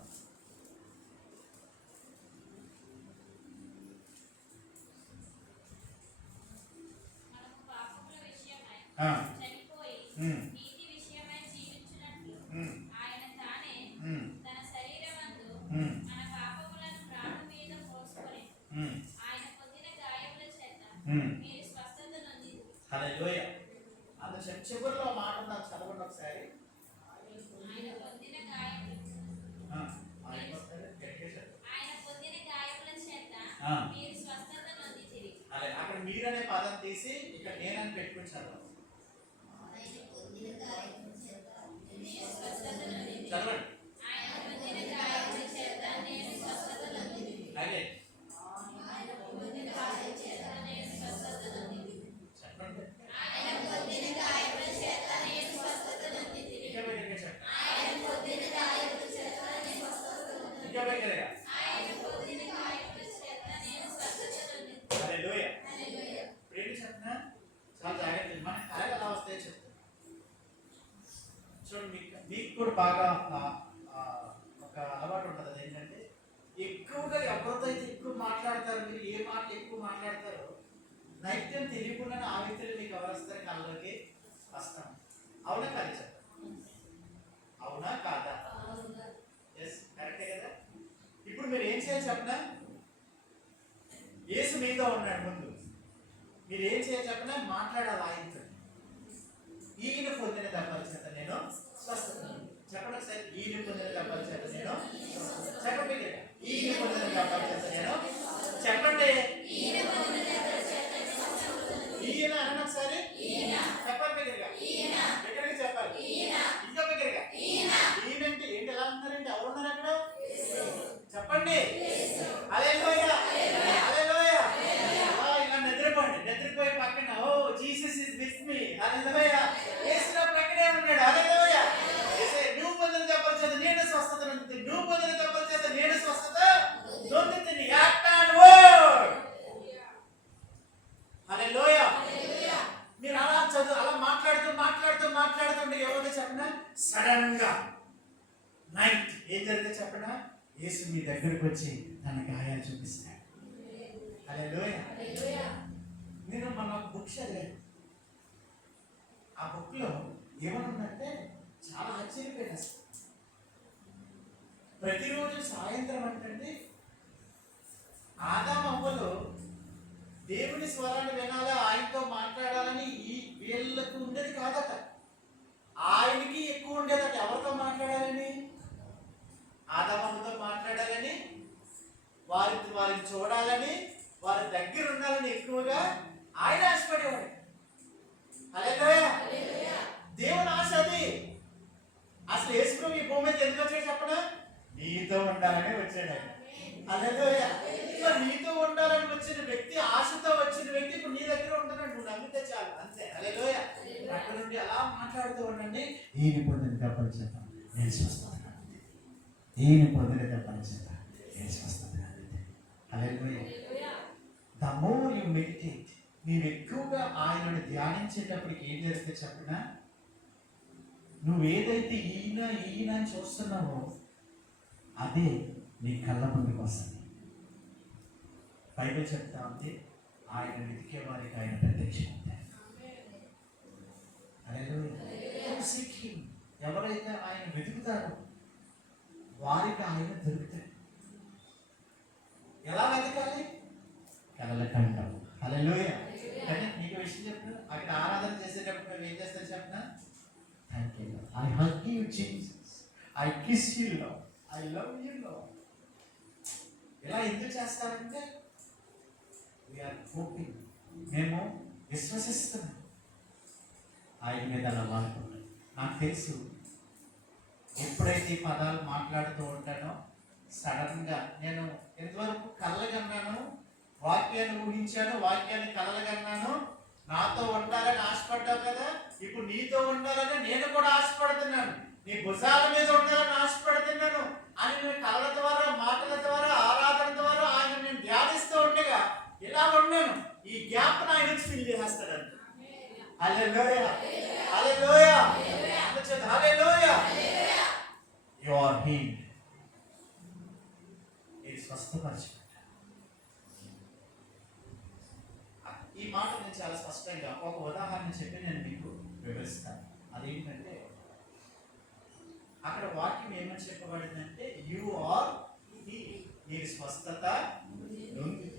హల్లెలూయా. అంత చివరిలో మాట నాకు చదవండి ఒకసారి. అక్కడ మీరనే పదం తీసి ఇక్కడ నేనని పెట్టుకుని చదవండి. చదవండి. మీకు కూడా బాగా ఒక అలవాటు ఉంటుంది. అది ఏంటంటే ఎక్కువగా ఎవరితో అయితే ఎక్కువ మాట్లాడతారు, మీరు ఏ మాట ఎక్కువ మాట్లాడతారో నైట్ టైం తెలియకుండానే ఆ వ్యక్తులు మీకు ఎవరు వస్తారు? కళ్ళకి వస్తాం. అవునా కాదు? చెప్పండి, అవునా కాదా? ఎస్, కరెక్టే కదా. ఇప్పుడు మీరు ఏం చేయాలి చెప్పనా? యేసు మీతో ఉన్నాడు ముందు, మీరు ఏం చేయాలి చెప్పనా? మాట్లాడాలి ఆయనతో. ఈయన పొందిన దెబ్బల చేత నేను స్వస్థత. చెప్పండి ఒకసారి, ఈయన పొందిన దెబ్బల చేత నేను చెప్పండి. ఈయన పొందిన దెబ్బల చేత నేను చెప్పండి. ఈయన అన్న ఒకసారి చెప్పండి బిగ్గరగా, బిగ్గరగా చెప్పాలి, ఇంకా బిగ్గరగా. ఈయనంటే ఏంటి? ఎలా ఉన్నారండి? ఎవరు ఉన్నారు అక్కడ? చెప్పండి. హల్లెలూయా, హల్లెలూయా. ఇలా నిద్రపోండి, నిద్రపోయి పక్కన ఓ జీసస్ ఇస్ విత్ మీ. హల్లెలూయా. యేసు నా పక్కనే ఉన్నాడు. హల్లెలూయా. నువ్వు పొందిన దెబ్బల చేత నేను స్వస్థత నొందుతుంది. నువ్వు పొందిన దెబ్బల చేత నేను స్వస్థత నొందుతుంది. Act on word. హల్లెలూయా. మీరు అలా అలా మాట్లాడుతుంటే ఎవరో చెప్పనా? సడన్ గా నైట్ ఏం జరిగితే చెప్పనా? యేసు మీ దగ్గరకు వచ్చి తన గాయాలు చూపిస్తాడు. హల్లెలూయా. నేను మన బుక్ చదివాను. ఆ బుక్ లో ఏమనుందంటే చాలా ఆశ్చర్యపోయినా. ప్రతిరోజు సాయంత్రం అంటే ఆదాము అవ్వలు దేవుని స్వరాన్ని వినాలా, ఆయనతో మాట్లాడాలని వీళ్ళకు ఉండేది కాదట. ఆయనకి ఎక్కువ ఉండేదట. ఎవరితో మాట్లాడాలని? ఆదాముతో మాట్లాడాలని, వారిని చూడాలని, వారి దగ్గర ఉండాలని ఎక్కువగా ఆయన ఆశపడేవాడు. హల్లెలూయా. దేవుని ఆశ అది. అసలు యేసు ఈ భూమి మీద ఎందుకు వచ్చాడు చెప్పనా? నీతో ఉండాలని వచ్చాడు ఆయన. హల్లెలూయా. నీతో ఉండాలని వచ్చిన వ్యక్తి, ఆశతో వచ్చిన వ్యక్తి ఇప్పుడు నీ దగ్గర ఉంటున్నాడు. నువ్వు నమ్మితే చాలు, అంతే. హల్లెలూయా. అక్కడ నుండి అలా మాట్లాడుతూ ఉండండి. ఈయన పొందిన దెబ్బల చేత నేను స్వస్థత, ఈయన పొందిన దెబ్బల చేత నేను స్వస్థత. హల్లెలూయా. ద మోర్ యు మెడిటేట్, నీవు ఎక్కువగా ఆయనను ధ్యానించేటప్పటికి ఏం జరిగితే చెప్పనా? నువ్వేదైతే ఈయన అని చూస్తున్నావో అదే నీ కళ్ళ ముందుకు వస్తుంది. బైబిల్ చెప్తా ఉంది, ఆయన వెతికే వారికి ఆయన ప్రత్యక్షమవుతారు. ఎవరైతే ఆయన వెతుకుతారో వారికి ఆయన దొరుకుతాడు. ఎలా వెతకాలి? కళ్ళ కంటాం. హల్లెలూయా. కానీ నీకు విషయం చేసేటప్పుడు నువ్వు ఏం చేస్తావు చెప్పనా? Thank you, I hug you Jesus, I kiss you lord, I love you lord. ఇలా ఎందుకు చేస్తారంటే వీఆర్ హోపింగ్, మేము విశ్వసిస్తున్నాం ఆయన మీద అలా వాడుకున్నాం. నాకు తెలుసు ఎప్పుడైతే ఈ పదాలు మాట్లాడుతూ ఉంటానో సడన్గా నేను ఎంతవరకు కళ్ళగన్నాను, వాక్యాన్ని ఊహించాను, వాక్యాన్ని కలలుగన్నాను. నాతో ఉండాలని ఆశపడ్డావు కదా, ఇప్పుడు నీతో ఉండాలని నేను కూడా ఆశపడుతున్నాను, నీ భుజాల మీద ఉండాలని ఆశపడుతున్నాను అని నేను కళల ద్వారా, మాటల ద్వారా, ఆరాధన ద్వారా ఆయన నేను ధ్యానిస్తూ ఉండగా ఇలా ఉన్నాను. ఈ గ్యాప్ ఆయన ఫిల్ చేస్తాడంట. Hallelujah, hallelujah, hallelujah. You are healed. ఇది స్వస్థపరచబడ్డ. ఈ మాట నేను చాలా స్పష్టంగా ఒక ఉదాహరణ చెప్పి నేను మీకు వివరిస్తాను. అదేంటంటే అక్కడ వాక్యం ఏమని చెప్పబడిందంటే యు ఆర్ హీల్డ్, నీకు స్వస్థత ఉంది.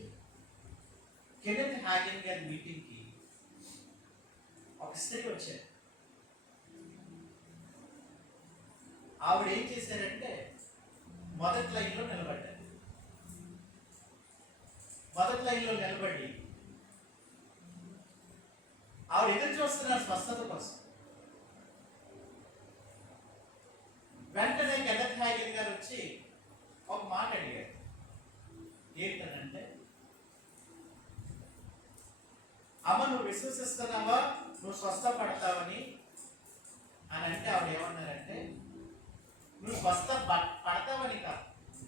కెనెత్ హ్యాగన్ గారి మీటింగ్కి ఒక స్త్రీ వచ్చారు. ఆవిడ ఏం చేశారంటే మొదటి లైన్లో నిలబడ్డారు. మొదటి లైన్లో నిలబడి ఆవిడ ఎదురు చూస్తున్నారు స్వస్థత కోసం. వెంటనే కెనెత్ హ్యాగన్ గారు వచ్చి ఒక మాట అడిగారు. ఏంటనంటే, అమ్మ నువ్వు విశ్వసిస్తున్నావా, నువ్వు స్వస్థపడతావని అని అంటే ఆవిడ ఏమన్నారంటే, నువ్వు పడతావని కాదు,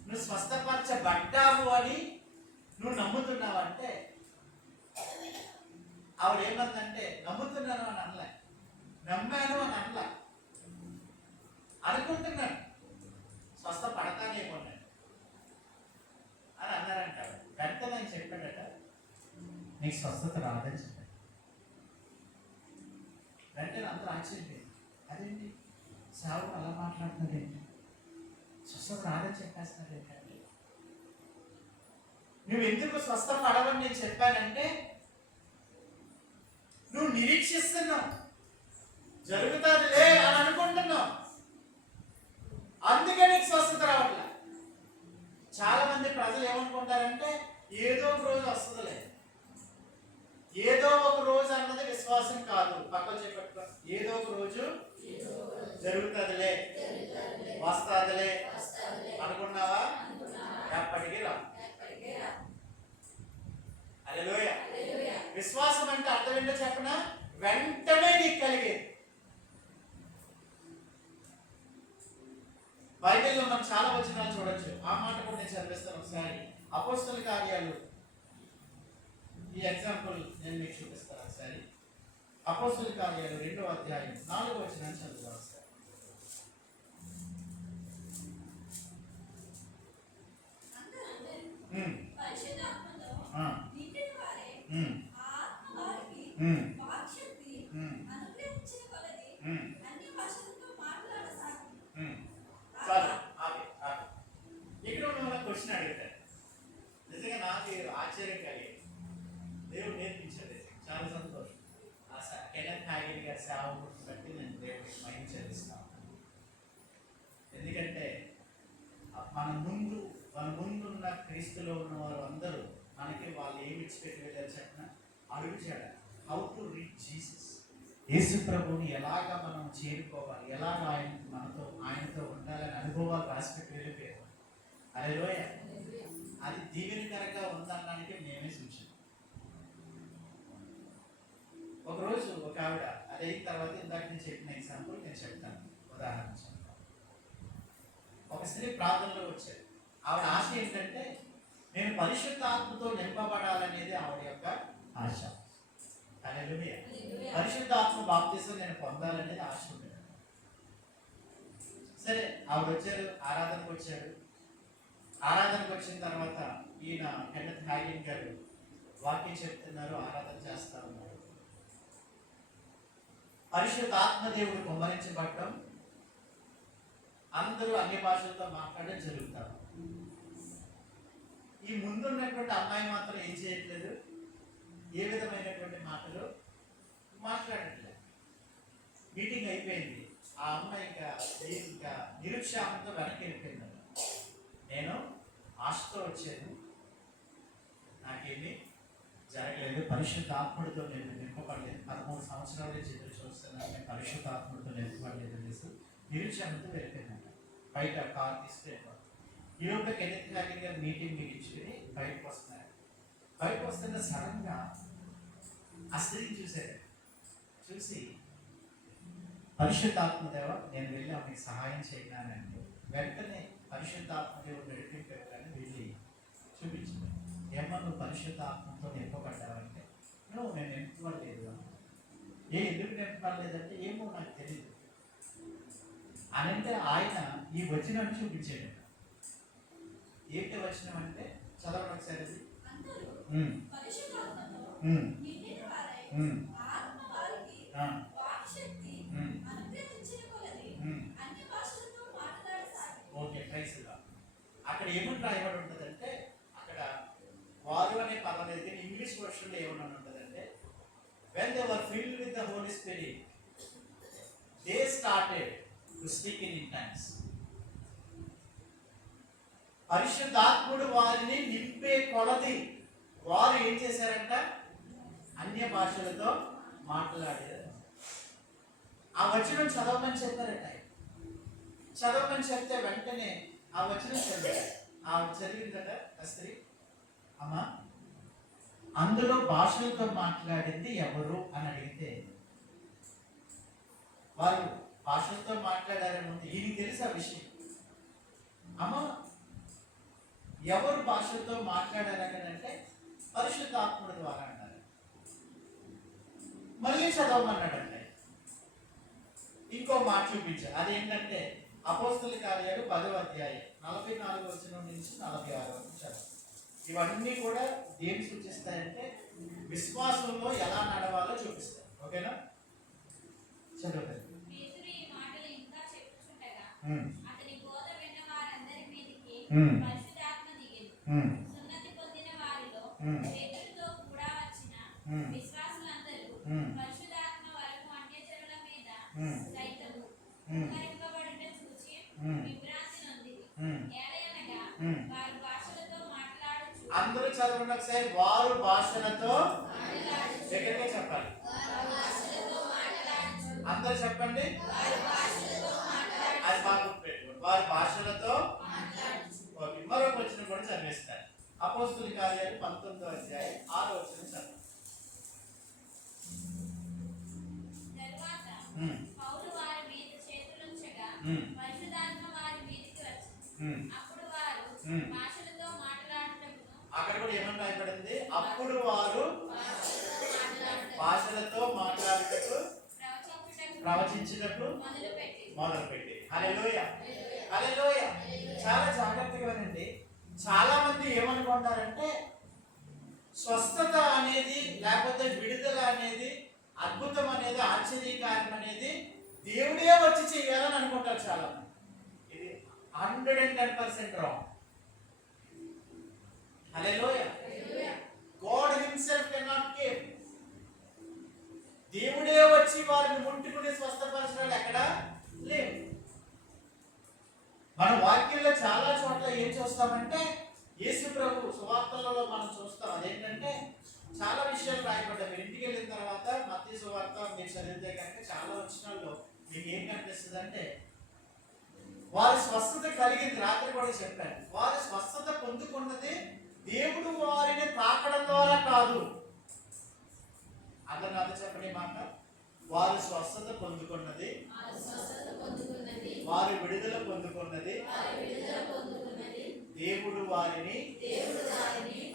నువ్వు స్వస్థపరచబడ్డావు అని నువ్వు నమ్ముతున్నావు అంటే ఆవిడ ఏమందంటే నమ్ముతున్నాను అని అనలే, నమ్మాను అని అనలే, అనుకుంటున్నాను స్వస్థపడతానేమో అని అన్నారంట. వెంటనే నేను చెప్పాడట, నీకు స్వస్థత రాదని చెప్పాడు. వెంటనే అందరూ ఆశ్చర్యపోయింది. అదేంటి సాగు అలా మాట్లాడుతున్నాడేంటి, స్వస్థత రాదని చెప్పేస్తున్నాడు ఏంటంటే, నువ్వు ఎందుకు స్వస్థపడవని నేను చెప్పానంటే నువ్వు నిరీక్షిస్తున్నావు, జరుగుతుందిలే అని అనుకుంటున్నావు, అందుకే నీకు స్వస్థత రావట్లే. చాలా మంది ప్రజలు ఏమనుకుంటారంటే ఏదో ఒక రోజు వస్తుందిలే, ఏదో ఒక రోజు అన్నది విశ్వాసం కాదు. పక్కన చెప్పట్టుకో, ఏదో ఒక రోజు జరుగుతుందిలే, వస్తుందిలే అనుకున్నావా, ఎప్పటికీ రా. హల్లెలూయా. విశ్వాసం అంటే అర్థం ఏంటో చెప్పనా, వెంటనే నీకు కలిగేది. బైబిల్లో మనం చాలా వచనాలు చూడొచ్చు. ఆ మాట కూడా నేను చదివిస్తాను ఒకసారి. అపోస్తల కార్యాలు, ఈ ఎగ్జాంపుల్ నేను మీకు చూపిస్తాను ఒకసారి. అపోస్తల కార్యాలు 2వ అధ్యాయం 4వ వచనాన్ని చదువుతాను ఒకసారి. ఇక్కడ మిమ్మల్ని క్వశ్చన్ అడుగుతారు. నిజంగా నాకు ఆశ్చర్యం కలిగింది, దేవుడు నేర్పించాడు. చాలా సంతోషం. కెనెత్ హ్యాగన్ గారి సేవ బట్టి నేను దేవుడికి మహిమ చెల్లిస్తాను. ఎందుకంటే మన ముందున్న క్రీస్తులో ఉన్న వారు అందరూ మనకి వాళ్ళు ఏమి ఇచ్చిపెట్టి వెళ్ళారు చెప్పిన అడుగుచాడ. హౌ టు రీచ్ జీసస్, యేసు ప్రభువుని ఎలాగా మనం చేరుకోవాలి, ఎలాగ ఆయనతో ఉండాలని అనుభవాలు రాసిపెట్టి వెళ్ళిపోయారు. హల్లెలూయా. అది దీవెనకరంగా ఉందనడానికి మేమే సూచన. ఒకరోజు ఒక ఆవిడ అది అయిన తర్వాత ఇందాక నేను చెప్పిన ఎగ్జాంపుల్ నేను చెప్తాను, ఉదాహరణ చెప్తాను. ఒక స్త్రీ ప్రార్థనలో వచ్చారు. ఆవిడ ఆశ ఏంటంటే నేను పరిశుద్ధాత్మతో నింపబడాలనేది ఆవిడ యొక్క ఆశ. హల్లెలూయా. పరిశుద్ధాత్మ బాప్తిసం నేను పొందాలనేది ఆశ ఉండేది. సరే ఆవిడ వచ్చారు, ఆరాధనకు వచ్చారు. ఆరాధనకు వచ్చిన తర్వాత ఈయన కెనెత్ హ్యాగన్ గారు వాక్యం చెప్తున్నారు, ఆరాధన చేస్తా ఉన్నారు. పరిశుద్ధాత్మదేవుడు కుమ్మరించబడటం, అందరూ అన్ని భాషలతో మాట్లాడడం జరుగుతారు. ఈ ముందున్నటువంటి అమ్మాయి మాత్రం ఏం చేయట్లేదు, ఏ విధమైనటువంటి మాటలు మాట్లాడట్లేదు. మీటింగ్ అయిపోయింది. ఆ అమ్మాయి ఇంకా నిరుత్సాహంతో వెనక్కి వెళ్ళిపోయింది. నేను ఆశతో వచ్చాను, నాకేమీ జరగలేదు, పరిశుద్ధ ఆత్మడితో నేను నింపబడలేదు, 13 సంవత్సరాల నుంచి ఎదురు చూస్తున్నాను, నేను పరిశుద్ధ ఆత్మడితో నింపబడలేదు అనేసి నిరుత్సాహంతో వెళ్ళిపోయిందంట. బయట కార్ తీసుకెళ్ళిపోతాను. ఈ లోపల కెనెత్ హ్యాగిన్ గారు మీటింగ్ ముగించుకుని బయటకు వస్తున్నారు. బయటకు వస్తున్న సడన్గా ఆ స్త్రీని చూశారు. చూసి పరిశుద్ధాత్మదేవ నేను వెళ్ళి ఆమెకు సహాయం చేయగానంటే వెంటనే పరిశుద్ధాత్మదేవుడు నడిపించాలని వెళ్ళి చూపించింది. ఏమో నువ్వు పరిశుద్ధాత్మతో నింపబడ్డావంటే నువ్వు నేను నింపబడలేదు. ఎందుకు నింపబడలేదంటే ఏమో నాకు తెలియదు అని అంటే ఆయన ఈ వచనం చూపించాడు. ఏంటి వచనం అంటే చదవడం ఒకసారి. ఓకే, ప్రైస్గా అక్కడ ఏమని రాయబడి ఉంటుందంటే, అక్కడ వారు అనే పదం అనేది ఇంగ్లీష్ వర్షన్లో ఏమన్నా ఉంటుందంటే, when they were filled with the Holy Spirit they started to speak in tongues. పరిశుద్ధాత్ముడు వారిని నింపే కొలది వారు ఏం చేశారంట? అన్య భాషలతో మాట్లాడారు. ఆ వచనం చదవమని చెప్పారట. చదవమని చెప్తే వెంటనే ఆ వచనం చదివారు. ఆ చదివిందట ఆ స్త్రీ, అమ్మా అందులో భాషలతో మాట్లాడింది ఎవరు అని అడిగితే, వారు భాషలతో మాట్లాడారని ముందు ఈయనకి తెలుసు ఆ విషయం. అమ్మ ఎవరు భాషలతో మాట్లాడారని అంటే పరిశుద్ధాత్ముడి ద్వారా అన్నారు. మళ్ళీ చదవమన్నాడంటే ఇంకో మాట చూపించారు. అదేంటంటే అపోస్తల కార్యాలు 10వ అధ్యాయం 44 వచనం నుంచి 46 వరకు చదువు. ఇవన్నీ కూడా దేని సూచిస్తాయంటే విశ్వాసంలో ఎలా నడవాలో చూపిస్తాయి. ఓకేనా? చదువుతారు. సున్నతి పొందిన వారిలో పేతురుతో కూడా వచ్చిన విశ్వాసులందరూ పరిశుద్ధాత్మ వరకు అన్యజనుల మీద సైతము కుమ్మరింపబడుట చూచి విభ్రాంతి నొందిరి. ఏలయనగా వారు భాషలతో మాట్లాడుచు. అందరూ చదవండి ఒకసారి. వారు భాషలతో దగ్గరగా చెప్పాలి. అందరూ చెప్పండి. అది బాగా గుర్తుపెట్టుకోండి. వారి భాషలతో. ఓకే, మరొక వచనం కూడా చదివేస్తారు. అపోస్తల కార్యాలు 19వ అధ్యాయం 6వ వచనం చదవండి. తరువాత పౌలు వారి మీద చేతులుంచగా పరిశుద్ధాత్మ వారి మీదకి వచ్చింది. అప్పుడు వారు భాషలతో మాట్లాడుటకు. అక్కడ కూడా ఏమని రాయబడింది? అప్పుడు వారు భాషలతో మాట్లాడుటకు ప్రవచించుటకు మొదలుపెట్టి. హల్లెలూయా, హల్లెలూయా. చాలా జాగ్రత్తగా వినండి. చాలా మంది ఏమనుకుంటారంటే స్వస్థత అనేది లేకపోతే విడుదల అనేది అద్భుతం అనేది ఆశ్చర్యకారం అనేది దేవుడే వచ్చి చేయాలని అనుకుంటారు చాలా మంది. ఇది 110% రాంగ్. హల్లెలూయా. God himself cannot give. దేవుడే వచ్చి వారిని ముట్టుకుని స్వస్థపరచడం ఎక్కడ లేవు. మన వాక్యంలో చాలా చోట్ల ఏం చూస్తామంటే యేసు ప్రభు సువార్తలలో మనం చూస్తాం. అదేంటంటే చాలా విషయాలు రాయబడ్డాయి. మీరు ఇంటికి వెళ్ళిన తర్వాత మత్తయి సువార్త మీరు చదివితే కనుక చాలా వచనాల్లో మీకు ఏం కనిపిస్తుంది అంటే వారి స్వస్థత కలిగింది. రాత్రి కూడా చెప్పాను, వారి స్వస్థత పొందుకున్నది దేవుడు వారిని తాకడం ద్వారా కాదు. అందరూ నాతో చెప్పండి మాట. వారు స్వస్థత పొందుకున్నది, వారు విడుదల పొందుకున్నది దేవుడు వారిని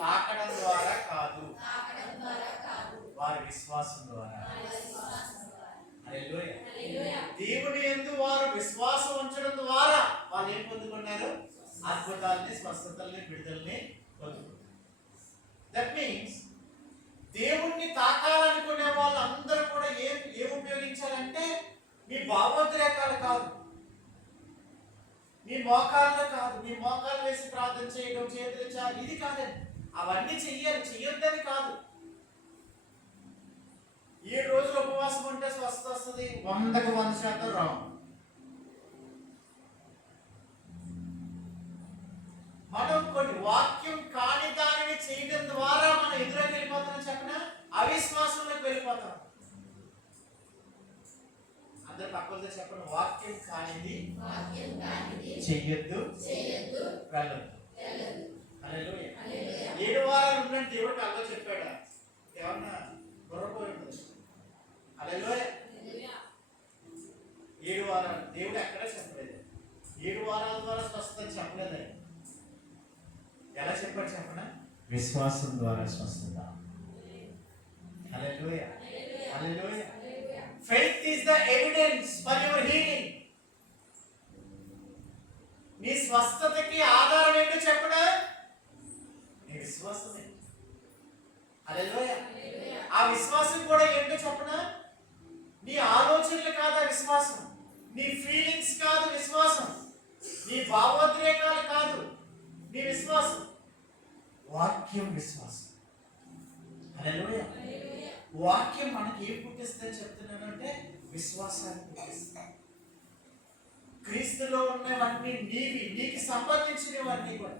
తాకడం ద్వారా కాదు, వారి విశ్వాసం ద్వారా. హల్లెలూయా. దేవుని యందు వారు విశ్వాసం ఉంచడం ద్వారా వాళ్ళు ఏం పొందుకున్నారు? అద్భుతాలని, స్వస్థతల్ని, విడుదలని పొందుకున్నారు. దట్ మీన్స్ దేవుణ్ణి తాకాలనుకునే వాళ్ళు అందరూ కూడా ఏం ఉపయోగించాలంటే మీ భావోద్రేకాలు కాదు, మీ మోకాళ్ళు కాదు, మీ మోకాలు వేసి ప్రార్థన చేయడం, చేతులు చాలు, ఇది కాదండి. అవన్నీ చెయ్యాలి, చెయ్యొద్దని కాదు. 7 రోజులు ఉపవాసం ఉపవాసం ఉంటే స్వస్థత వస్తుంది 100% రాంగ్. మనం కొన్ని వాక్యం కాని దానిని చేయడం ద్వారా మనం ఎదురుకి వెళ్ళిపోతాం చెప్పిన అవిశ్వాసంలోకి వెళ్ళిపోతాం. అందరు పక్కలతో చెప్పండి, వాక్యం కానిది చెయ్యొద్దు, వెళ్ళొద్దు. హల్లెలూయా. 7 వారాలు ఉన్నట్టు దేవుడు కల్లో చెప్పాడా? ఏమన్నా బుర్రపోయి ఉంటుంది. హల్లెలూయా. 7 వారాలు దేవుడు ఎక్కడా చెప్పలేదు. 7 వారాల ద్వారా స్వస్థత చెప్పలేదు. ఎలా చెప్పాడు చెప్పనా? విశ్వాసం ద్వారా స్వస్థత. హల్లెలూయా. హల్లెలూయా. Faith is the evidence for your healing. నీ స్వస్థతకి ఆధారం ఏంటో చెప్పనా? నీ విశ్వాసమే. హల్లెలూయా. ఆ విశ్వాసం కూడా ఏంటో చెప్పనా? నీ ఆలోచనలు కాదు ఆ విశ్వాసం, నీ ఫీలింగ్స్ కాదు విశ్వాసం, నీ భావోద్రేకాలు కాదు నీ విశ్వాసం, వాక్యం విశ్వాసం. హల్లెలూయా. వాక్యం మనకి ఏం పుట్టిస్తుందని చెప్తున్నానంటే విశ్వాసాన్ని పుట్టిస్తుంది. క్రీస్తులో ఉన్నవన్నీ నీవి, నీకు సంబంధించినవన్నీ కూడా.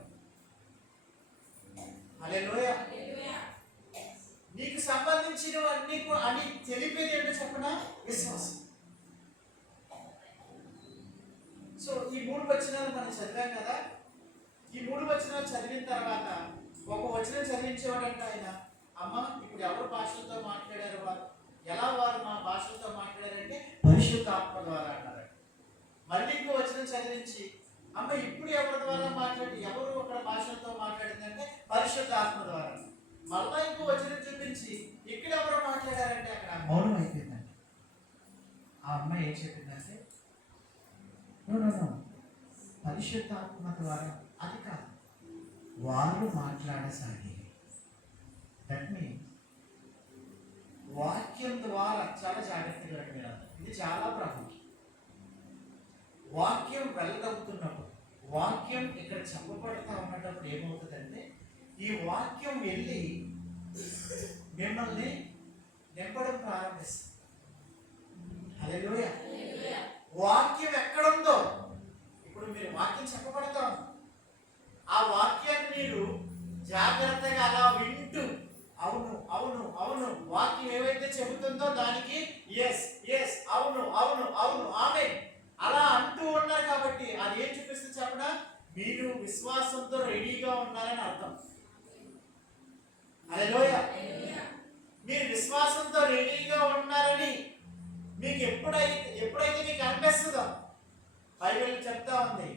హల్లెలూయా. నీకు సంబంధించినవన్నీ అని తెలిపేది ఏంటో చెప్పనా? విశ్వాసం. సో ఈ 3 వచనాలు మనం చదివాం కదా. ఈ 3 వచనాలు చదివిన తర్వాత ఒక వచనం చదివించేవాడంట ఆయన, అమ్మ ఇప్పుడు ఎవరు భాషలతో మాట్లాడారు, వారు ఎలా వారు మా భాషలతో మాట్లాడారంటే పరిశుద్ధాత్మ ద్వారా అన్నారు. మళ్ళీ ఇంకో వచనం చదివించి, అమ్మ ఇప్పుడు ఎవరి ద్వారా ఎవరు అక్కడ భాషలతో మాట్లాడిందంటే పరిశుద్ధాత్మ ద్వారా. మళ్ళా ఇంకో వచనం చూపించి ఇక్కడ ఎవరు మాట్లాడారంటే అక్కడ మౌనం అయిపోయిందంట. ఆ అమ్మాయి ఏం చెప్పిందంటే నో పరిశుద్ధాత్మ ద్వారా అది కాదు, వారు మాట్లాడసాగి. దట్ మీన్స్ వాక్యం ద్వారా, చాలా జాగ్రత్తగా వినాలి, ఇది చాలా ప్రాముఖ్యం. వాక్యం వెళ్ళగలుగుతున్నప్పుడు, వాక్యం ఇక్కడ చెప్పబడతా ఉన్నప్పుడు ఏమవుతుందంటే ఈ వాక్యం వెళ్ళి మిమ్మల్ని నింపడం ప్రారంభిస్తుంది. హల్లెలూయా. వాక్యం ఎక్కడుందో, ఇప్పుడు మీరు వాక్యం చెప్పబడతాం, ఆ వాక్యాన్ని మీరు జాగ్రత్తగా అలా వింటూ అవును అవును అవును వాక్యం ఏవైతే చెబుతుందో దానికి ఎస్ ఎస్ అవును అవును అవును ఆమేన్ అలా అంటూ ఉన్నారు. కాబట్టి అది ఏం చూపిస్తుంది చెప్పనా? మీరు విశ్వాసంతో రెడీగా ఉన్నారని అర్థం. హల్లెలూయా. మీరు విశ్వాసంతో రెడీగా ఉన్నారని మీకు ఎప్పుడైతే మీకు అనిపిస్తుందో, బైబిల్ చెప్తా ఉంది,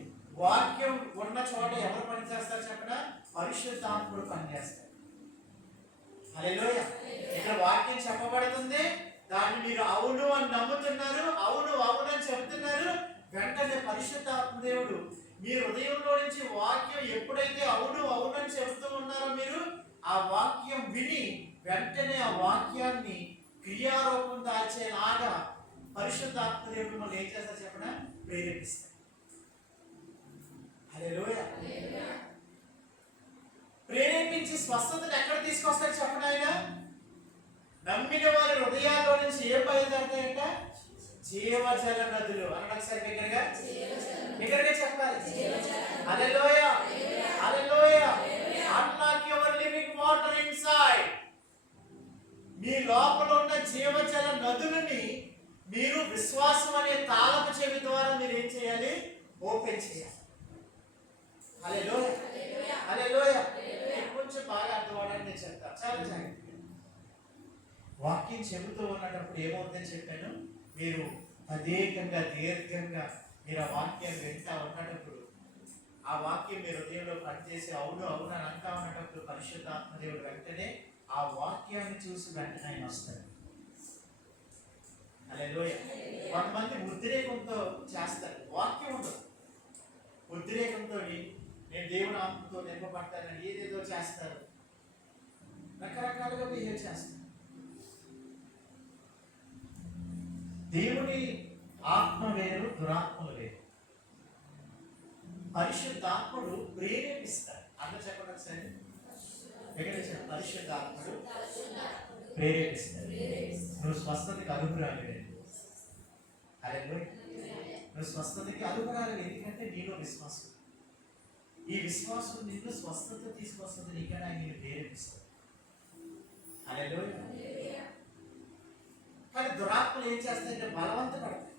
వాక్యం ఉన్న చోట ఎవరు పనిచేస్తారు చెప్పనా? పరిశుద్ధాత్ముడు పనిచేస్తారు. హల్లెలూయా. ఇక్కడ వాక్యం చెప్పబడుతుంది, దాన్ని మీరు అవును అని నమ్ముతున్నారు, అవును అవును అని చెబుతున్నారు. వెంటనే పరిశుద్ధాత్మ దేవుడు మీ హృదయంలో నుంచి వాక్యం ఎప్పుడైతే అవును అవును అని చెబుతూ ఉన్నారో, మీరు ఆ వాక్యం విని వెంటనే ఆ వాక్యాన్ని క్రియారూపం దాల్చేలాగా పరిశుద్ధాత్మ దేవుడు మిమ్మల్ని ఏం చేస్తారు చెప్పనా? ప్రేరేపిస్తారు. హల్లెలూయా. ప్రేరేపించి స్వస్థతను ఎక్కడ తీసుకొస్తాడు చెప్పండి? ఆయన నమ్మిన వారి హృదయాల్లో నుంచి ఏం బయలుదేరుతాయంట? జీవజల నదులు. అనొకసారి బిగ్గరగా చెప్పాలి. Hallelujah. Hallelujah. Unlock your living water inside. మీ లోపల ఉన్న జీవజల నదులని మీరు విశ్వాసం అనే తాళపు చెవి ద్వారా మీరు ఏం చేయాలి? ఓపెన్ చేయాలి. హల్లెలూయా. హల్లెలూయా. కొంచెం బాగా అర్థమవడానికి నేను చెప్తాను, చాలా జాగ్రత్తగా. వాక్యం చెబుతూ ఉన్నప్పుడు ఏమవుతుందని చెప్పాను, మీరు తదేకంగా దీర్ఘంగా మీరు ఆ వాక్యాన్ని వింటా ఉన్నప్పుడు, ఆ వాక్యం మీరు హృదయంలో పనిచేసి అవును అవును అని అంటా ఉన్నప్పుడు పరిశుద్ధాత్మ దేవుడు వెంటనే ఆ వాక్యాన్ని చూసి వెంటనే ఆయన వస్తాడు. హల్లెలూయా. కొంతమంది ఉద్రేకంతో చేస్తారు, వాక్యం ఉండదు. ఉద్రేకంతో నేను దేవుని ఆత్మతో నింపబడతానని ఏదేదో చేస్తారు, రకరకాలుగా బిహేవ్ చేస్తారు. దేవుని ఆత్మ వేరు, దురాత్మలు వేరు. పరిశుద్ధాత్ముడు ప్రేరేపిస్తాడు. అందరూ చెప్పండి ఒకసారి. పరిశుద్ధాత్ముడు ప్రేరేపిస్తాడు. నువ్వు స్వస్థతకి అర్హురాలివే. హల్లెలూయా. నువ్వు స్వస్థతకి అర్హురాలివి, ఎందుకంటే నీలో విశ్వాసం. ఈ విశ్వాసం నిన్ను స్వస్థత తీసుకొస్తుంది, నీకన్నా నేను ప్రేరేపిస్తాను. హల్లెలూయా. కానీ దురాత్మలు ఏం చేస్తాయంటే బలవంత పెడతాయి.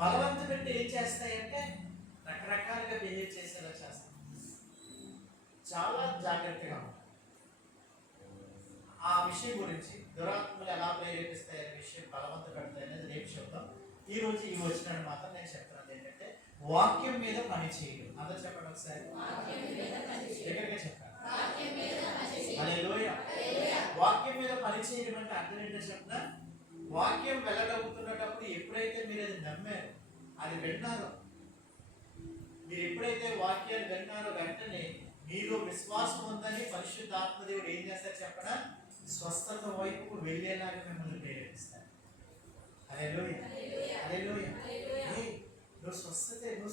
బలవంత పెట్టి ఏం చేస్తాయంటే రకరకాలుగా బిహేవ్ చేసేలా చేస్తాయి. చాలా జాగ్రత్తగా ఉంటాయి. ఆ విషయం గురించి దురాత్మలు ఎలా ప్రేరేపిస్తాయి అనే విషయం, బలవంత పెడతాయి అనేది రేపు చెప్తాం. ఈ రోజు ఈ వచ్చినాడు మాత్రం నేను చెప్తున్నాను ఏంటంటే వాక్యం మీద పని చేయడం. అందరూ చెప్పండి ఒకసారి. దగ్గరగా చెప్పండి. హల్లెలూయా. వాక్యం మీద పని చేయడం అంటే అర్థం ఏంటో చెప్తున్నా. వాక్యం వెల్లడవుతున్నప్పుడు ఎప్పుడైతే మీరు అది నమ్మారు, అది విన్నారో, మీరు ఎప్పుడైతే వాక్యాన్ని విన్నారో వెంటనే మీలో విశ్వాసం ఉందని పరిశుద్ధాత్మ దేవుడు ఏం చేస్తారు చెప్పనా, స్వస్థత వైపు వెళ్ళేలాగా మిమ్మల్ని ప్రేరేపిస్తారు. హల్లెలూయా. హల్లెలూయా. నువ్వు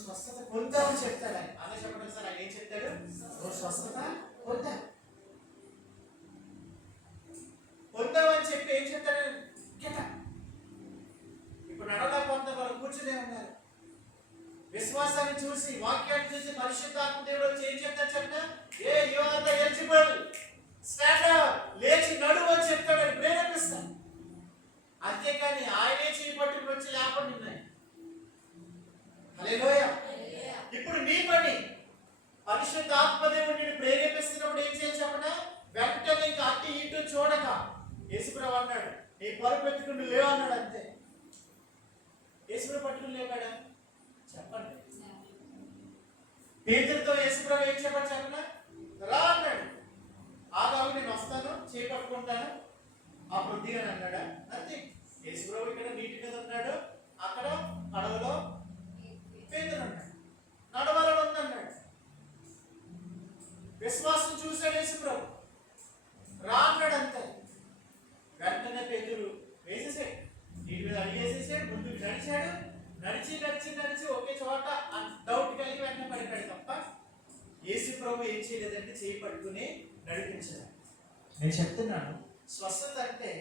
స్వస్థత పొందావని చెప్తాడు ఆయన. అలా చెప్పడం సార్ ఆయన ఏం చెప్తాడు, నువ్వు స్వస్థత పొందావని చెప్పి ఏం చెప్తాడు, ఇప్పుడు నడవలేకపోతే వాళ్ళు కూర్చునే ఉన్నారు. విశ్వాసాన్ని చూసి, వాక్యాన్ని చూసి పరిశుద్ధాత్మ దేవుడు ఏం చెప్తాడు చెప్పిన, you are the eligible, stand up, లేచి నడువు అని చెప్తాడు, అని ప్రేరేపిస్తాడు. అంతేకాని ఆయనే చేయి పట్టుకుని వచ్చి లేపండి ఉన్నాయి. హల్లెలూయా. ఇప్పుడు నీ పని, పరిశుద్ధాత్మ దేవుడు నిన్ను ప్రేరేపిస్తున్నప్పుడు ఏం చేయాలి చెప్పనా, వెంటనే ఇంకా అటు ఇటు చూడక, యేసుప్రభు అన్నాడు నీ పరుపు పెట్టుకుని లేవు అన్నాడు. అంతే. యేసుప్రభు పట్టుకుని లేపాడా చెప్పండి. పేతురుతో యేసుప్రభు ఏం చెప్పాడు చెప్పనా, రా అన్నాడు. ఆగాగు నేను వస్తాను, చేపట్టుకుంటాను, అప్పుడు దిగని అన్నాడా. అంతే. యేసుప్రభు ఇక్కడ నీటి మీద ఉన్నాడు, అక్కడ పడవలో పేతురు అన్నాడు, నడవలలో ఉందన్నాడు. విశ్వాసం చూశాడు యేసుప్రభు, రా అన్నాడు. అంతే. వెంటనే పేతురు వేసేసాడు, నీటి మీద అడిగేసేసాడు, ముందుకు నడిచాడు. నడిచి ఒకే చోట డౌట్ కలిగి వెంటనే పడిపోయాడు తప్ప యేసుప్రభు ఏం చేయలేదంటే చేయి పట్టుకుని నడిపించాడు. నేను చెప్తున్నాను, స్వస్థత అంటే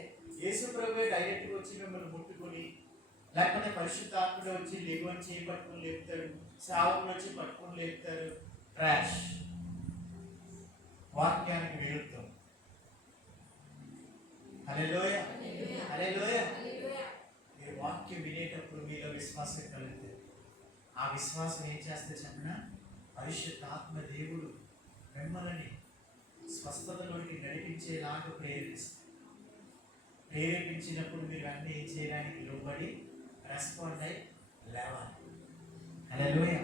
యేసుప్రభువే డైరెక్ట్గా వచ్చి మిమ్మల్ని ముట్టుకుని, లేకపోతే పరిశుద్ధాత్ముడు వచ్చి లేవని చేయి పట్టుకుని లేపుతాడు, సేవకులు వచ్చి పట్టుకుని లేపుతారు. ట్రాష్. వాక్యానికి విరుద్ధం. హల్లెలూయా. హల్లెలూయా. మీరు వాక్యం వినేటప్పుడు మీలో విశ్వాసం కలుగుతుంది. ఆ విశ్వాసం ఏం చేస్తే చెప్పిన, పరిశుద్ధాత్మ దేవుడు మిమ్మల్ని స్వస్థతలోకి నడిపించేలాగా ప్రేరేపించినప్పుడు మీరు అన్నీ ఏం చేయడానికి లోబడి రెస్పాండ్ అయి లేవాలి. హల్లెలూయా.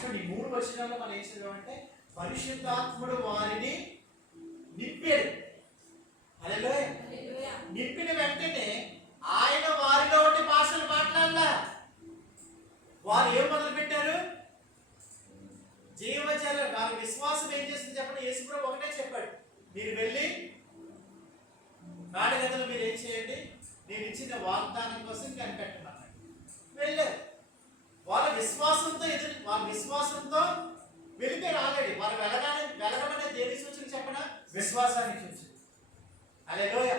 చూడండి, 3 వచనాల్లో మనం ఏం చదివామంటే పరిశుద్ధాత్ముడు వారిని నింపాడు. హల్లెలూయా. నింపిన వెంటనే ఆయన వారిలో ఉండి భాషలు మాట్లాడాలా. వారు ఏం మొదలు పెట్టారు, జీవజల. వారి విశ్వాసం ఏం చేస్తుంది చెప్పండి. యేసుప్రభు ఒకటే చెప్పాడు, మీరు వెళ్ళి నాడగతలు మీరు ఏం చేయండి, నేను ఇచ్చిన వాగ్దానం కోసం కనిపెట్టమన్నాడు. వెళ్ళారు. వాళ్ళ విశ్వాసంతో వెళ్ళిపోయారు. ఆల్రెడీ వారు వెళ్ళగమనే దేని సూచన చెప్పనా, విశ్వాసానికి సూచన. హల్లెలూయా.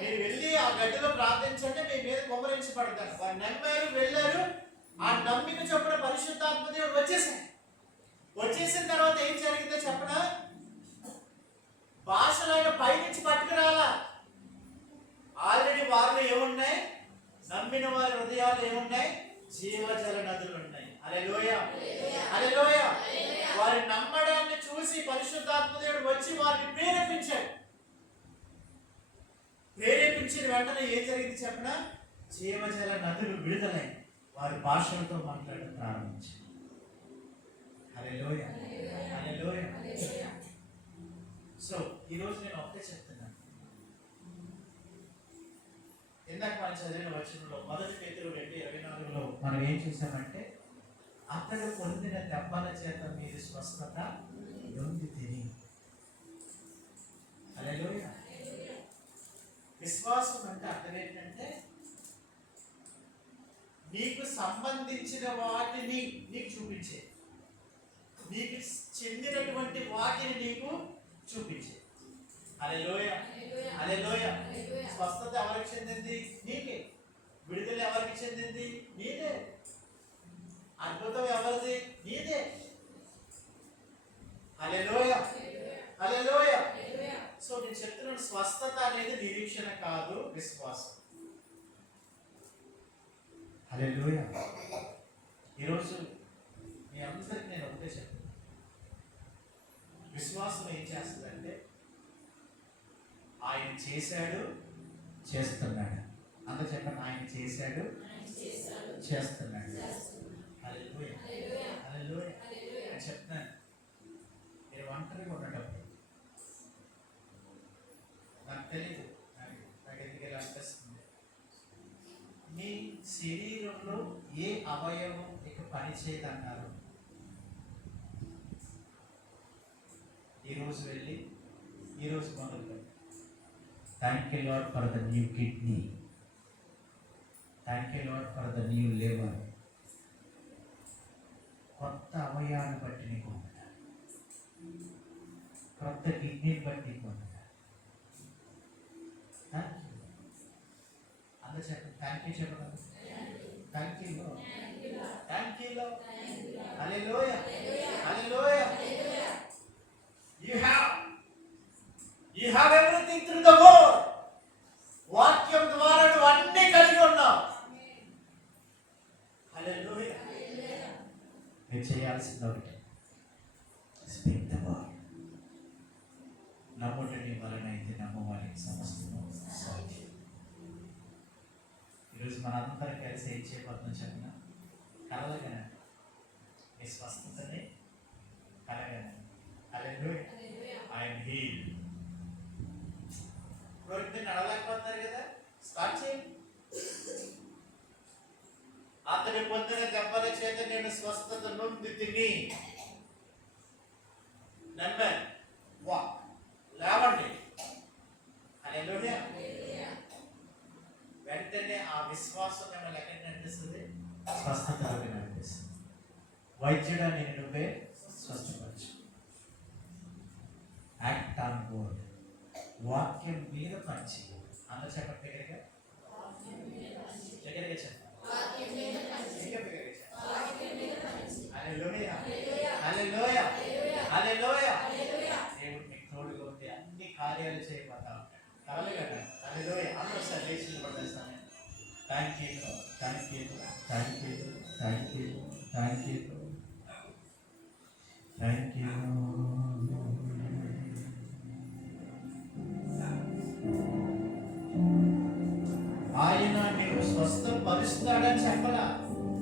మీరు వెళ్ళి ఆ గడ్డిలో ప్రార్థించండి, మీ మీద కుమ్మరించబడతారు. వారు నమ్మారు, వెళ్ళారు. ఆ నమ్మిక చొప్పున పరిశుద్ధాత్మ దేవుడు వచ్చేసిన తర్వాత ఏం జరిగిందో చెప్పనా, భాషలైన పైనుంచి పట్టుకురాలా. ఆల్రెడీ వారిలో ఏమున్నాయి, నమ్మిన వారి హృదయాలు ఏమున్నాయి, జీవజల నదులు ఉన్నాయి. హల్లెలూయా. హల్లెలూయా. వారి నమ్మడాన్ని చూసి పరిశుద్ధాత్మ దేవుడు వచ్చి వారిని ప్రేరేపించాడు. ప్రేరేపించిన వెంటనే ఏం జరిగింది చెప్పనా, జీవజల నదులు విడుదలై వారి భాషలతో మాట్లాడడం ప్రారంభించారు. హల్లెలూయా. హల్లెలూయా. సో ఈరోజు నేను ఒకటే చెప్తున్నాను. ఇందాక మనం చదివిన వచనంలో 1 పేతురు 2:24లో మనం ఏం చూసామంటే, అతడు పొందిన దెబ్బల చేత మీరు స్వస్థత పొందితిరి. హల్లెలూయా. విశ్వాసం అంటే అర్థం ఏంటంటే, నీకు సంబంధించిన వాటిని నీకు చూపించే, నీకు చెందినటువంటి వాటిని నీకు చూపించే. హల్లెలూయా. హల్లెలూయా. స్వస్థత ఎవరికి చెందింది? నీకే. విడుదల ఎవరికి చెందింది? నీదే. అద్భుతం ఎవరిది? నీదే. హల్లెలూయా, హల్లెలూయా. సో నేను చెప్తున్నాను, స్వస్థత అనేది నిరీక్షణ కాదు, విశ్వాసం. హల్లెలూయా. ఈరోజు మీ అందరికి నేను ఒకటే చెప్తాను, విశ్వాసం ఏం చేస్తుందంటే ఆయన చేశాడు, చేస్తున్నాడు. అందరూ చెప్పండి, ఆయన చేశాడు, చేస్తున్నాడు. హల్లెలూయా, హల్లెలూయా. నేను చెప్తున్నాను, మీరు ఒంటరిగా ఉండటప్పుడు నాకు తెలియదు, నాకు ఎందుకు ఇలా అనిపిస్తుంది, మీ శరీరంలో ఏ అవయవం ఇక పనిచేయదన్నారు. ఈరోజు వెళ్ళి ఈరోజు మొదలు, thank you lord for the new kidney, thank you lord for the new liver. కొత్త అవయవాన్ని బట్టి నీకు పొందుతారు, కొత్త కిడ్నీని బట్టి నీకు పొందుతారు. అందరూ చెప్పండి, థ్యాంక్ యూ చెప్పండి. Thank you lord, thank you lord. Hallelujah, hallelujah. You have everything through the word. వాక్యం ద్వారా నువ్వు అన్ని కలిగి ఉన్నావు. హల్లెలూయా. మీరు చేయాల్సింది ఒకటి, స్పీక్ ద వర్డ్. నమ్ముటని వలనైతే నమ్మవారికి సమస్తము సాధ్యం. ఈరోజు మనందరం కలిసి ఏం చేయబోతున్నాం చెప్పిన, కలగన మీ స్వస్థతని కలగన. హల్లెలూయా. I am healed. ఇప్పుడు నడవలేకపోతున్నారు కదా, స్టార్ట్ చేయండి. అతని పొందిన దెబ్బల చేత నేను స్వస్థత నొంది తిని. నెంబర్ వాక్, లేవండి. హల్లెలూయా. వెంటనే ఆ విశ్వాసం మిమ్మల్ని ఎక్కడికి నడిపిస్తుంది? స్వస్థతలోకి నడిపిస్తుంది. వైద్యుడా నేను నువ్వే స్వస్థపరచు. యాక్ట్ ఆన్ వర్డ్, వాక్యం మీద పనిచేయి. అందరూ చెప్పండి, దగ్గరగా దగ్గరగా చెప్పండి. హల్లెలూయా, హల్లెలూయా, హల్లెలూయా. దేవుడు మీకు తోడుగా ఉంటే అన్ని కార్యాలు చేయబోతాం. కలగండి. హల్లెలూయా. అందరూ ఒకసారి లేచి నిలబడేస్తాను. Thank you, thank you, thank you, thank you, thank you, thank you. ఆయన మీకు స్వస్థపరుస్తాడని చెప్పలా.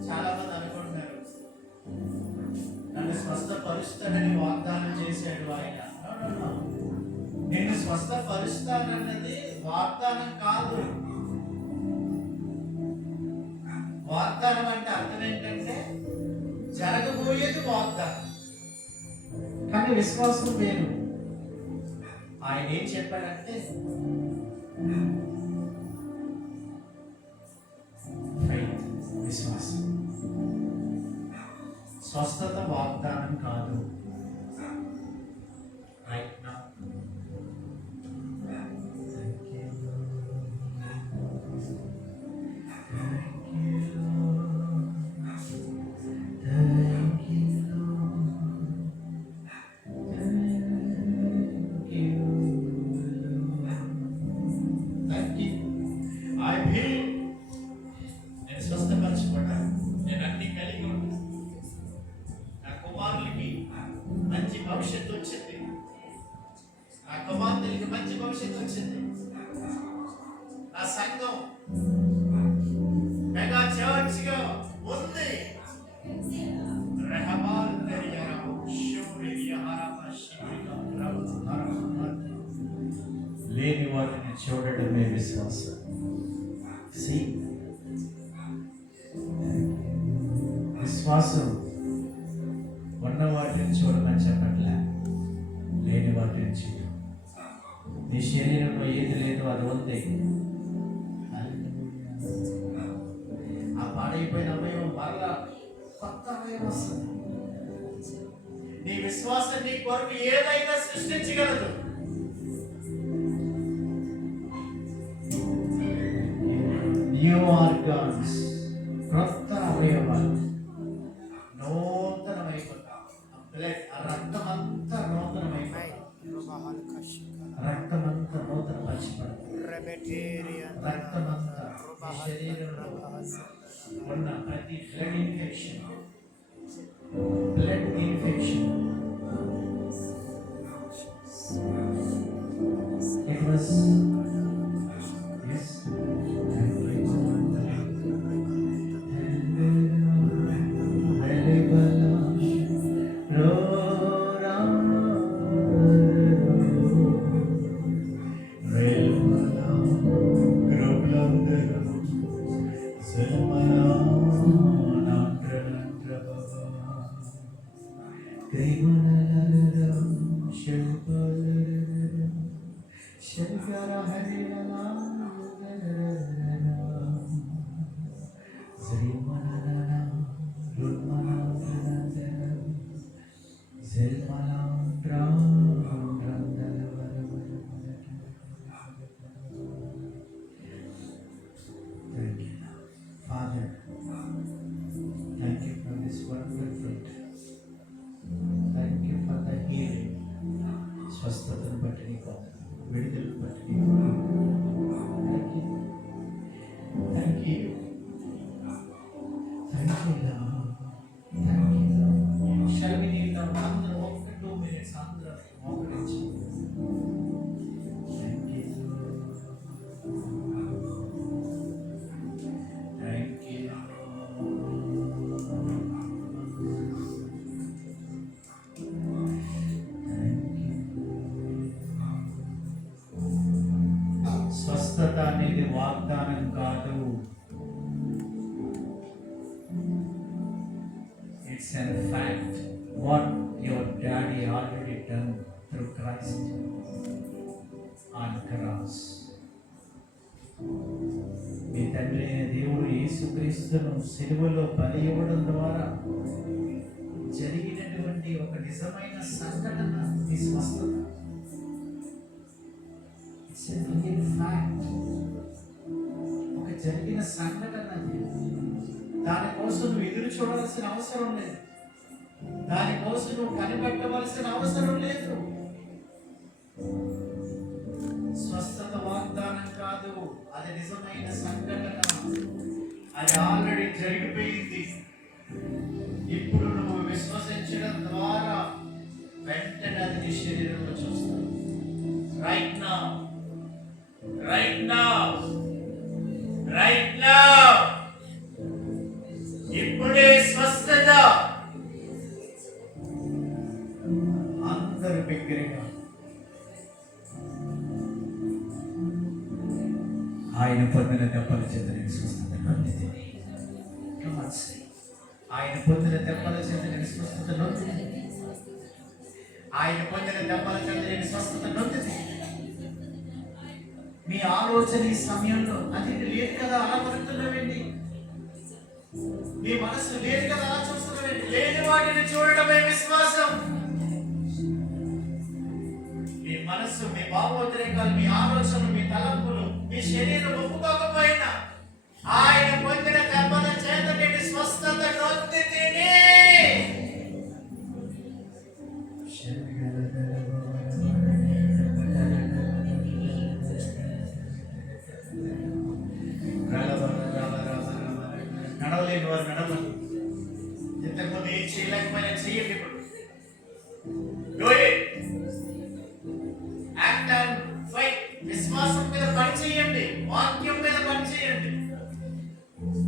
చాలా మంది అనుకుంటున్నారు నన్ను స్వస్థపరుస్తాడని వాగ్దానం చేశాడు ఆయన. నిన్ను స్వస్థపరుస్తానన్నది వాగ్దానం కాదు. వాగ్దానం అంటే అర్థం ఏంటంటే జరగబోయేది వాగ్దానం, కానీ విశ్వాసం వేరు. ఆయన ఏం చెప్పాడంటే విశ్వాసం. స్వస్థత వాగ్దానం కాదు. రైట్ నౌ భవిష్యత్తు వచ్చింది, నా కుమార్తెలకి మంచి భవిష్యత్తు వచ్చింది. నా సంఘం మెగా చర్చ్ గా ఉంది. లేని వాటిని చూడటమే విశ్వాసం. విశ్వాసం ఉన్న వాటిని చూడమని చెప్పట్లే, లేని వాటిని చూడు. నీ శరీరంలో ఏది లేదో అది ఉంది. ఆ పాడైపోయిన అవయవం మరలా కొత్త అవయవం వస్తుంది. నీ విశ్వాసం నీ కొరకు ఏదైనా సృష్టించగలదు. న్యూ ఆర్గాన్స్, క్రొత్త అవయవాలు నూతనమైపోతాం. ఆ రక్తమంతా నూతనమైపోతాం. రక్తమంతా నూతనపరచబడతాం. రక్తమంతా మీ శరీరంలో ఉన్న ప్రతి blood infection it was yes Father, thank you for this wonderful fruit. Thank you for the healing. స్వస్థతను బట్టి నీకు విడుదలను బట్టి నీకు thank you Shall we kneel down? అందరూ ఒక 2 minutes అందరూ మోకరించి స్వస్థత అనేది వాగ్దానం కాదు. It's a fact. What your daddy already done through Christ on cross. మీ తండ్రి అయిన దేవుడు యేసుక్రీస్తును సిలువలో బలి ఇవ్వడం ద్వారా జరిగినటువంటి ఒక నిజమైన సంఘటన ఈ స్వస్థత. It's a real fact. ఒక జరిగిన సంఘటన. దానికోసం నువ్వు ఎదురు చూడాల్సిన అవసరం లేదు. దానికోసం నువ్వు కనిపెట్టవలసిన అవసరం లేదు. స్వస్థత వాగ్దానం కాదు, అది నిజమైన సంఘటన. అది ఆల్రెడీ జరిగిపోయింది. ఇప్పుడు నువ్వు విశ్వసించడం ద్వారా వెంటనే అది నీ శరీరంలో చూస్తావు. Right now, right now, right now. ఇప్పుడే స్వస్థత. అందరూ బిగ్గరగా ఆయన పొందిన దెబ్బల చేత నేను స్వస్థత నొందితిని. ఆయన పొందిన దెబ్బల చేత నేను స్వస్థత నొందితిని. ఆయన పొందిన దెబ్బల చేత నేను స్వస్థత నొందితిని. మీ ఆలోచన ఈ సమయంలో అది లేదు కదా, అలా పడుతున్నావేంటి? మీ మనసు లేదు కదా, అలా చూస్తున్నావేంటి? లేని వాటిని చూడడమే విశ్వాసం. మీ మనస్సు, మీ భావోద్రేకాలు, మీ ఆలోచనలు, మీ తలంపులు, మీ శరీరం ఒప్పుకోకపోయినా ఆయన పొందిన దెబ్బల చేత నేను స్వస్థత నొందితిని. నడవలేని వారు నడవాలి. ఇంతకుముందు ఏం చేయలేకపోయినా చేయండి. ఇప్పుడు Do it. Act and fight. విశ్వాసం మీద పని చేయండి. వాక్యం మీద పని చేయండి.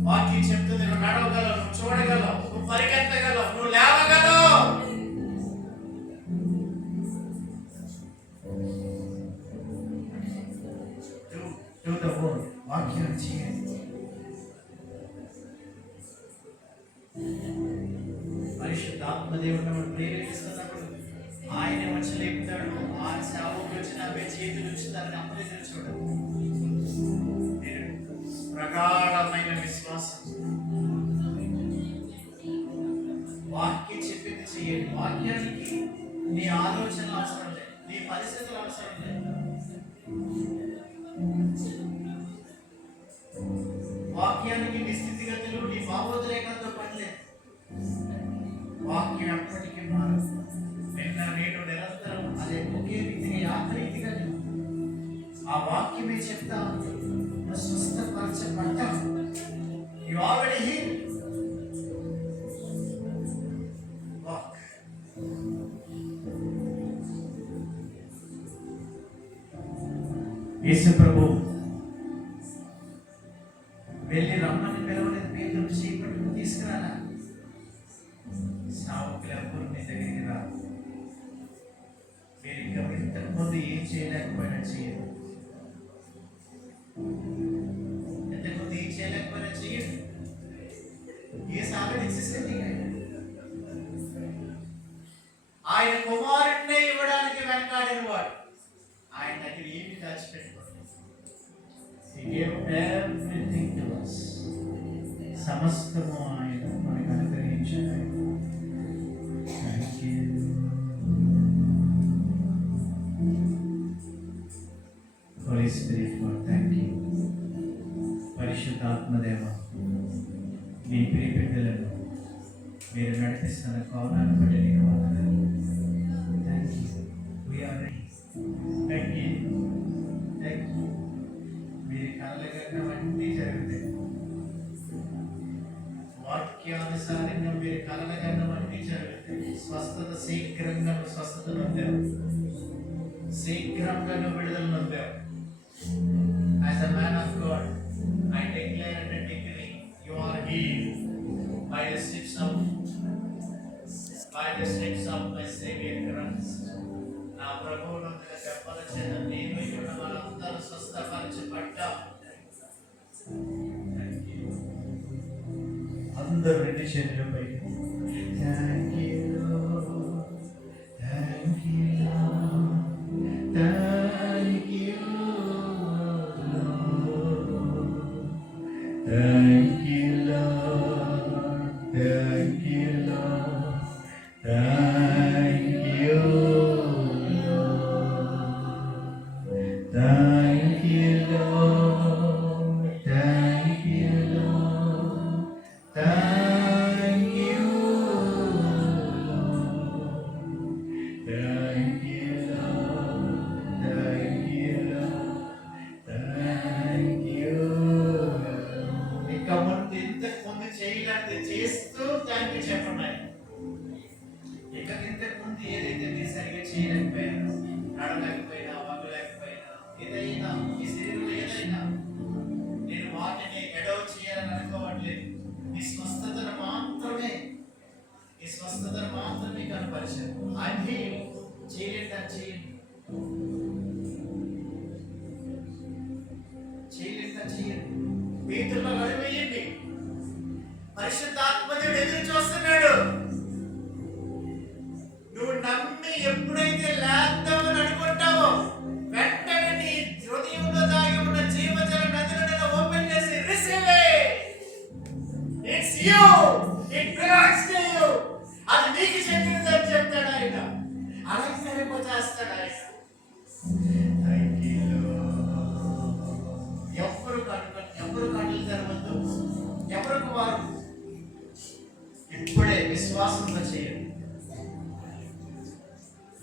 వాక్యం చెప్తుంది నువ్వు నడవగలవు, నువ్వు చూడగలవు, నువ్వు పరిగెత్తగలవు, నువ్వు లేవగలవు. Do the word. వాక్యం చేయండి. పరిశుద్ధాత్మదేవుడు మనం ప్రేరేపిస్తున్నప్పుడు ఆయన వచ్చి లేపుతాడు. ఆ సేవకు వచ్చిన అవే చేతులు వచ్చి దాన్ని అప్పలేదు చూడదు. ప్రగాఢమైన విశ్వాసం. వాక్యం చెప్పింది చేయండి. వాక్యానికి నీ ఆలోచనలు అవసరం లేదు, నీ పరిస్థితులు అవసరం లేదు. నువ్వు స్వస్థపరచబడ్డావు. You already healed. Walk. యేసు ప్రభు వెళ్ళి రమ్మని పిలవలేదు. పేతురు చేపట్టుకు తీసుకురాలా. సావుకులు ఎవరు మీ దగ్గరికి రా. మీరు ఇంకా ఇంతకు ముందు ఏం చేయలేకపోయినా చేయరు. ఇంతకుముందు ఏం చేయలేకపోయినా చేయరు. ఏ సాగుడు ఇచ్చేసింది. ఆయన కుమారుడినే ఇవ్వడానికి వెనకాడిన వాడు. ఆయన దగ్గర ఏమి దాచిపెట్టుకోండి. He gave everything to us. సమస్తము ఆయన మనకు అనుగ్రహించారు. Thank you. Holy Spirit, Lord, thank you. పరిశుద్ధాత్మదేవ, మీ ప్రియ బిడ్డలను మీరు నడిపిస్తున్న కోణాన్ని బట్టి నీకు వందనాలు. Thank you. We are ready. Thank you. Thank you. మీరు కలగన్నవన్నీ జరుగుతాయి. వాక్యానుసారంగా మీరు కలగన్నవన్నీ జరుగుతాయి. స్వస్థత శీఘ్రంగా స్వస్థత నొందావు. శీఘ్రంగా విడుదల నొందావు. As a man of God, I declare and decree, you are healed by the steps of my Savior Christ. నా ప్రభువును చెప్పల చేత నేను ఇక్కడ మనందరూ స్వస్థపరచబడ్డాం. అందరూ రెండు చేతులపై thank you thank you thank you Thank you, Lord. Thank you, Lord. Thank you, Lord. Thank you, Lord. Thank you, Lord. Thank you, Lord. Thank you, Lord. Thank you, Lord. Thank you. ఇంతకుముందు చేయలేకపోతే చేస్తూ thank you చెప్పండి. ఇక ఇంతకుముందు ఏదైతే మీరు సరిగ్గా చేయలేకపోయినా, నడలేకపోయినా, వంగలేకపోయినా, ఏదైనా ఈ శరీరంలో ఏదైనా నేను వాటిని ఎడవ చేయాలని అనుకోవట్లేదు. ఈ స్వస్థతను మాత్రమే కనపరిచాను. అన్నీ చేయలేండి చేయండి. పేతుల్లో గడివేయండి. పరిశుద్ధాత్మదేవుడు ఎదురు చూస్తున్నాడు. నువ్వు నమ్మి ఎప్పుడైతే లేద్దామని అనుకుంటావో వెంటనే నీ హృదయంలో దాగి ఉన్న జీవజల నదులను ఓపెన్ చేసి receive it's you, it belongs to you. అది నీకు చెందినదని చెప్తాడు ఆయన. అలంకరింపజేస్తాడు ఆయన. ఎవరు కళ్ళు తెరవద్దు. ఎవరికి వారు ఇప్పుడే విశ్వాసంతో చేయండి.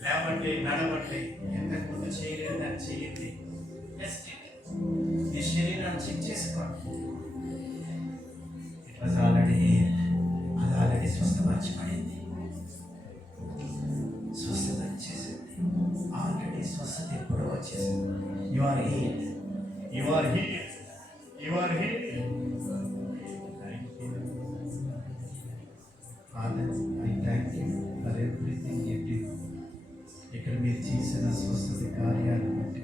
లేవండి, నడవండి. ఎంతకుముందు చేయలేదు దాన్ని చేయండి. ఈ శరీరాన్ని చెక్ చేసుకోండి. ఇట్ వాజ్ ఆల్రెడీ స్వస్థపరచబడింది. స్వస్థత వచ్చేసింది. ఆల్రెడీ స్వస్థత ఎప్పుడో వచ్చేసింది. You are healed. Father, I thank you for everything you do. ఇక్కడ మీరు చేసిన స్వస్థత కార్యాలను బట్టి,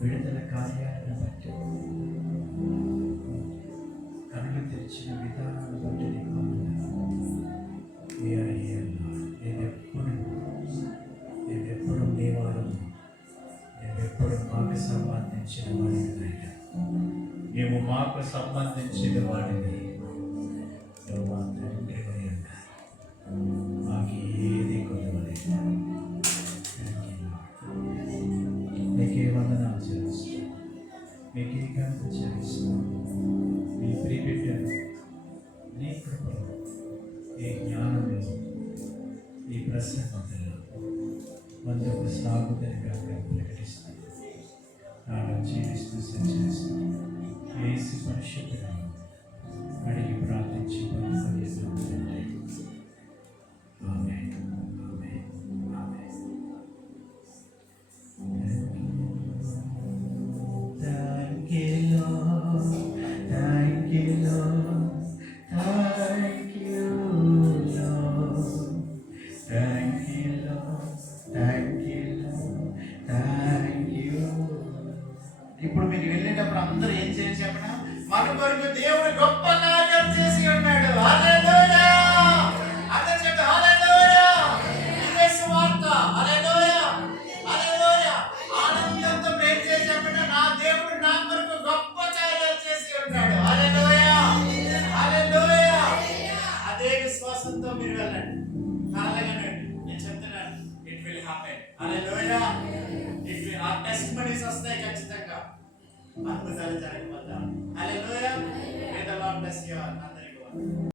విడుదల కార్యాలను బట్టి, కనులు తెరిచిన విధానాన్ని బట్టి నీకు వందనాలు. నేనెప్పుడు నీ వారము, నేనెప్పుడు మాకు సంబంధించిన వాడిని. మేము మాకు సంబంధించిన వాడిని. నువ్వు మా తండ్రి ఉన్నారు. మాకు ఏది కొదవలేదు. మీకే వందనాలు చెల్లిస్తాం. మీకే ఘనత చెల్లిస్తాం. మీ ప్రియబిడ్డలు నీ కృపలో, ఈ జ్ఞానంలో, ఈ ప్రసన్నతలో ముందుకు సాగుదనిగా ప్రకటిస్తాం. జీవిస్తూ సంచరిస్తూ యేసు పరిశుద్ధ నామమున అడిగి ప్రార్థించి పొందుకొని తండ్రి. ఆమేన్. ఆమేన్. ఆమేన్. Thank you, Lord. Thank you, Lord. Thank you, Lord. Thank you, Lord. Thank you, Lord. Thank you. ఇప్పుడు మీరు వెళ్ళేటప్పుడు అందరూ ఏం చేసి చెప్పినా మన కొరకు దేవుడు గొప్ప కార్యం చేసి ఉన్నాడు. హల్లెలూయా. అందరూ చెప్పండి హల్లెలూయా. ఇదే సువార్త. హల్లెలూయా. హల్లెలూయా. ఆనందంతో ప్రేమ చేసి చెప్పినా నా దేవుడు నా కొరకు గొప్ప కార్యాలు చేసి ఉన్నాడు. హల్లెలూయా. హల్లెలూయా. అదే విశ్వాసంతో మీరు వెళ్ళండి. అలాగేనండి నేను చెప్తున్నాను. It will happen. Hallelujah. It will ఆ టెస్టిమనీస్ వస్తాయి ఖచ్చితంగా. అద్భుతాలు జరగబోతాయి. Hallelujah. May the lord bless you all. అందరికీ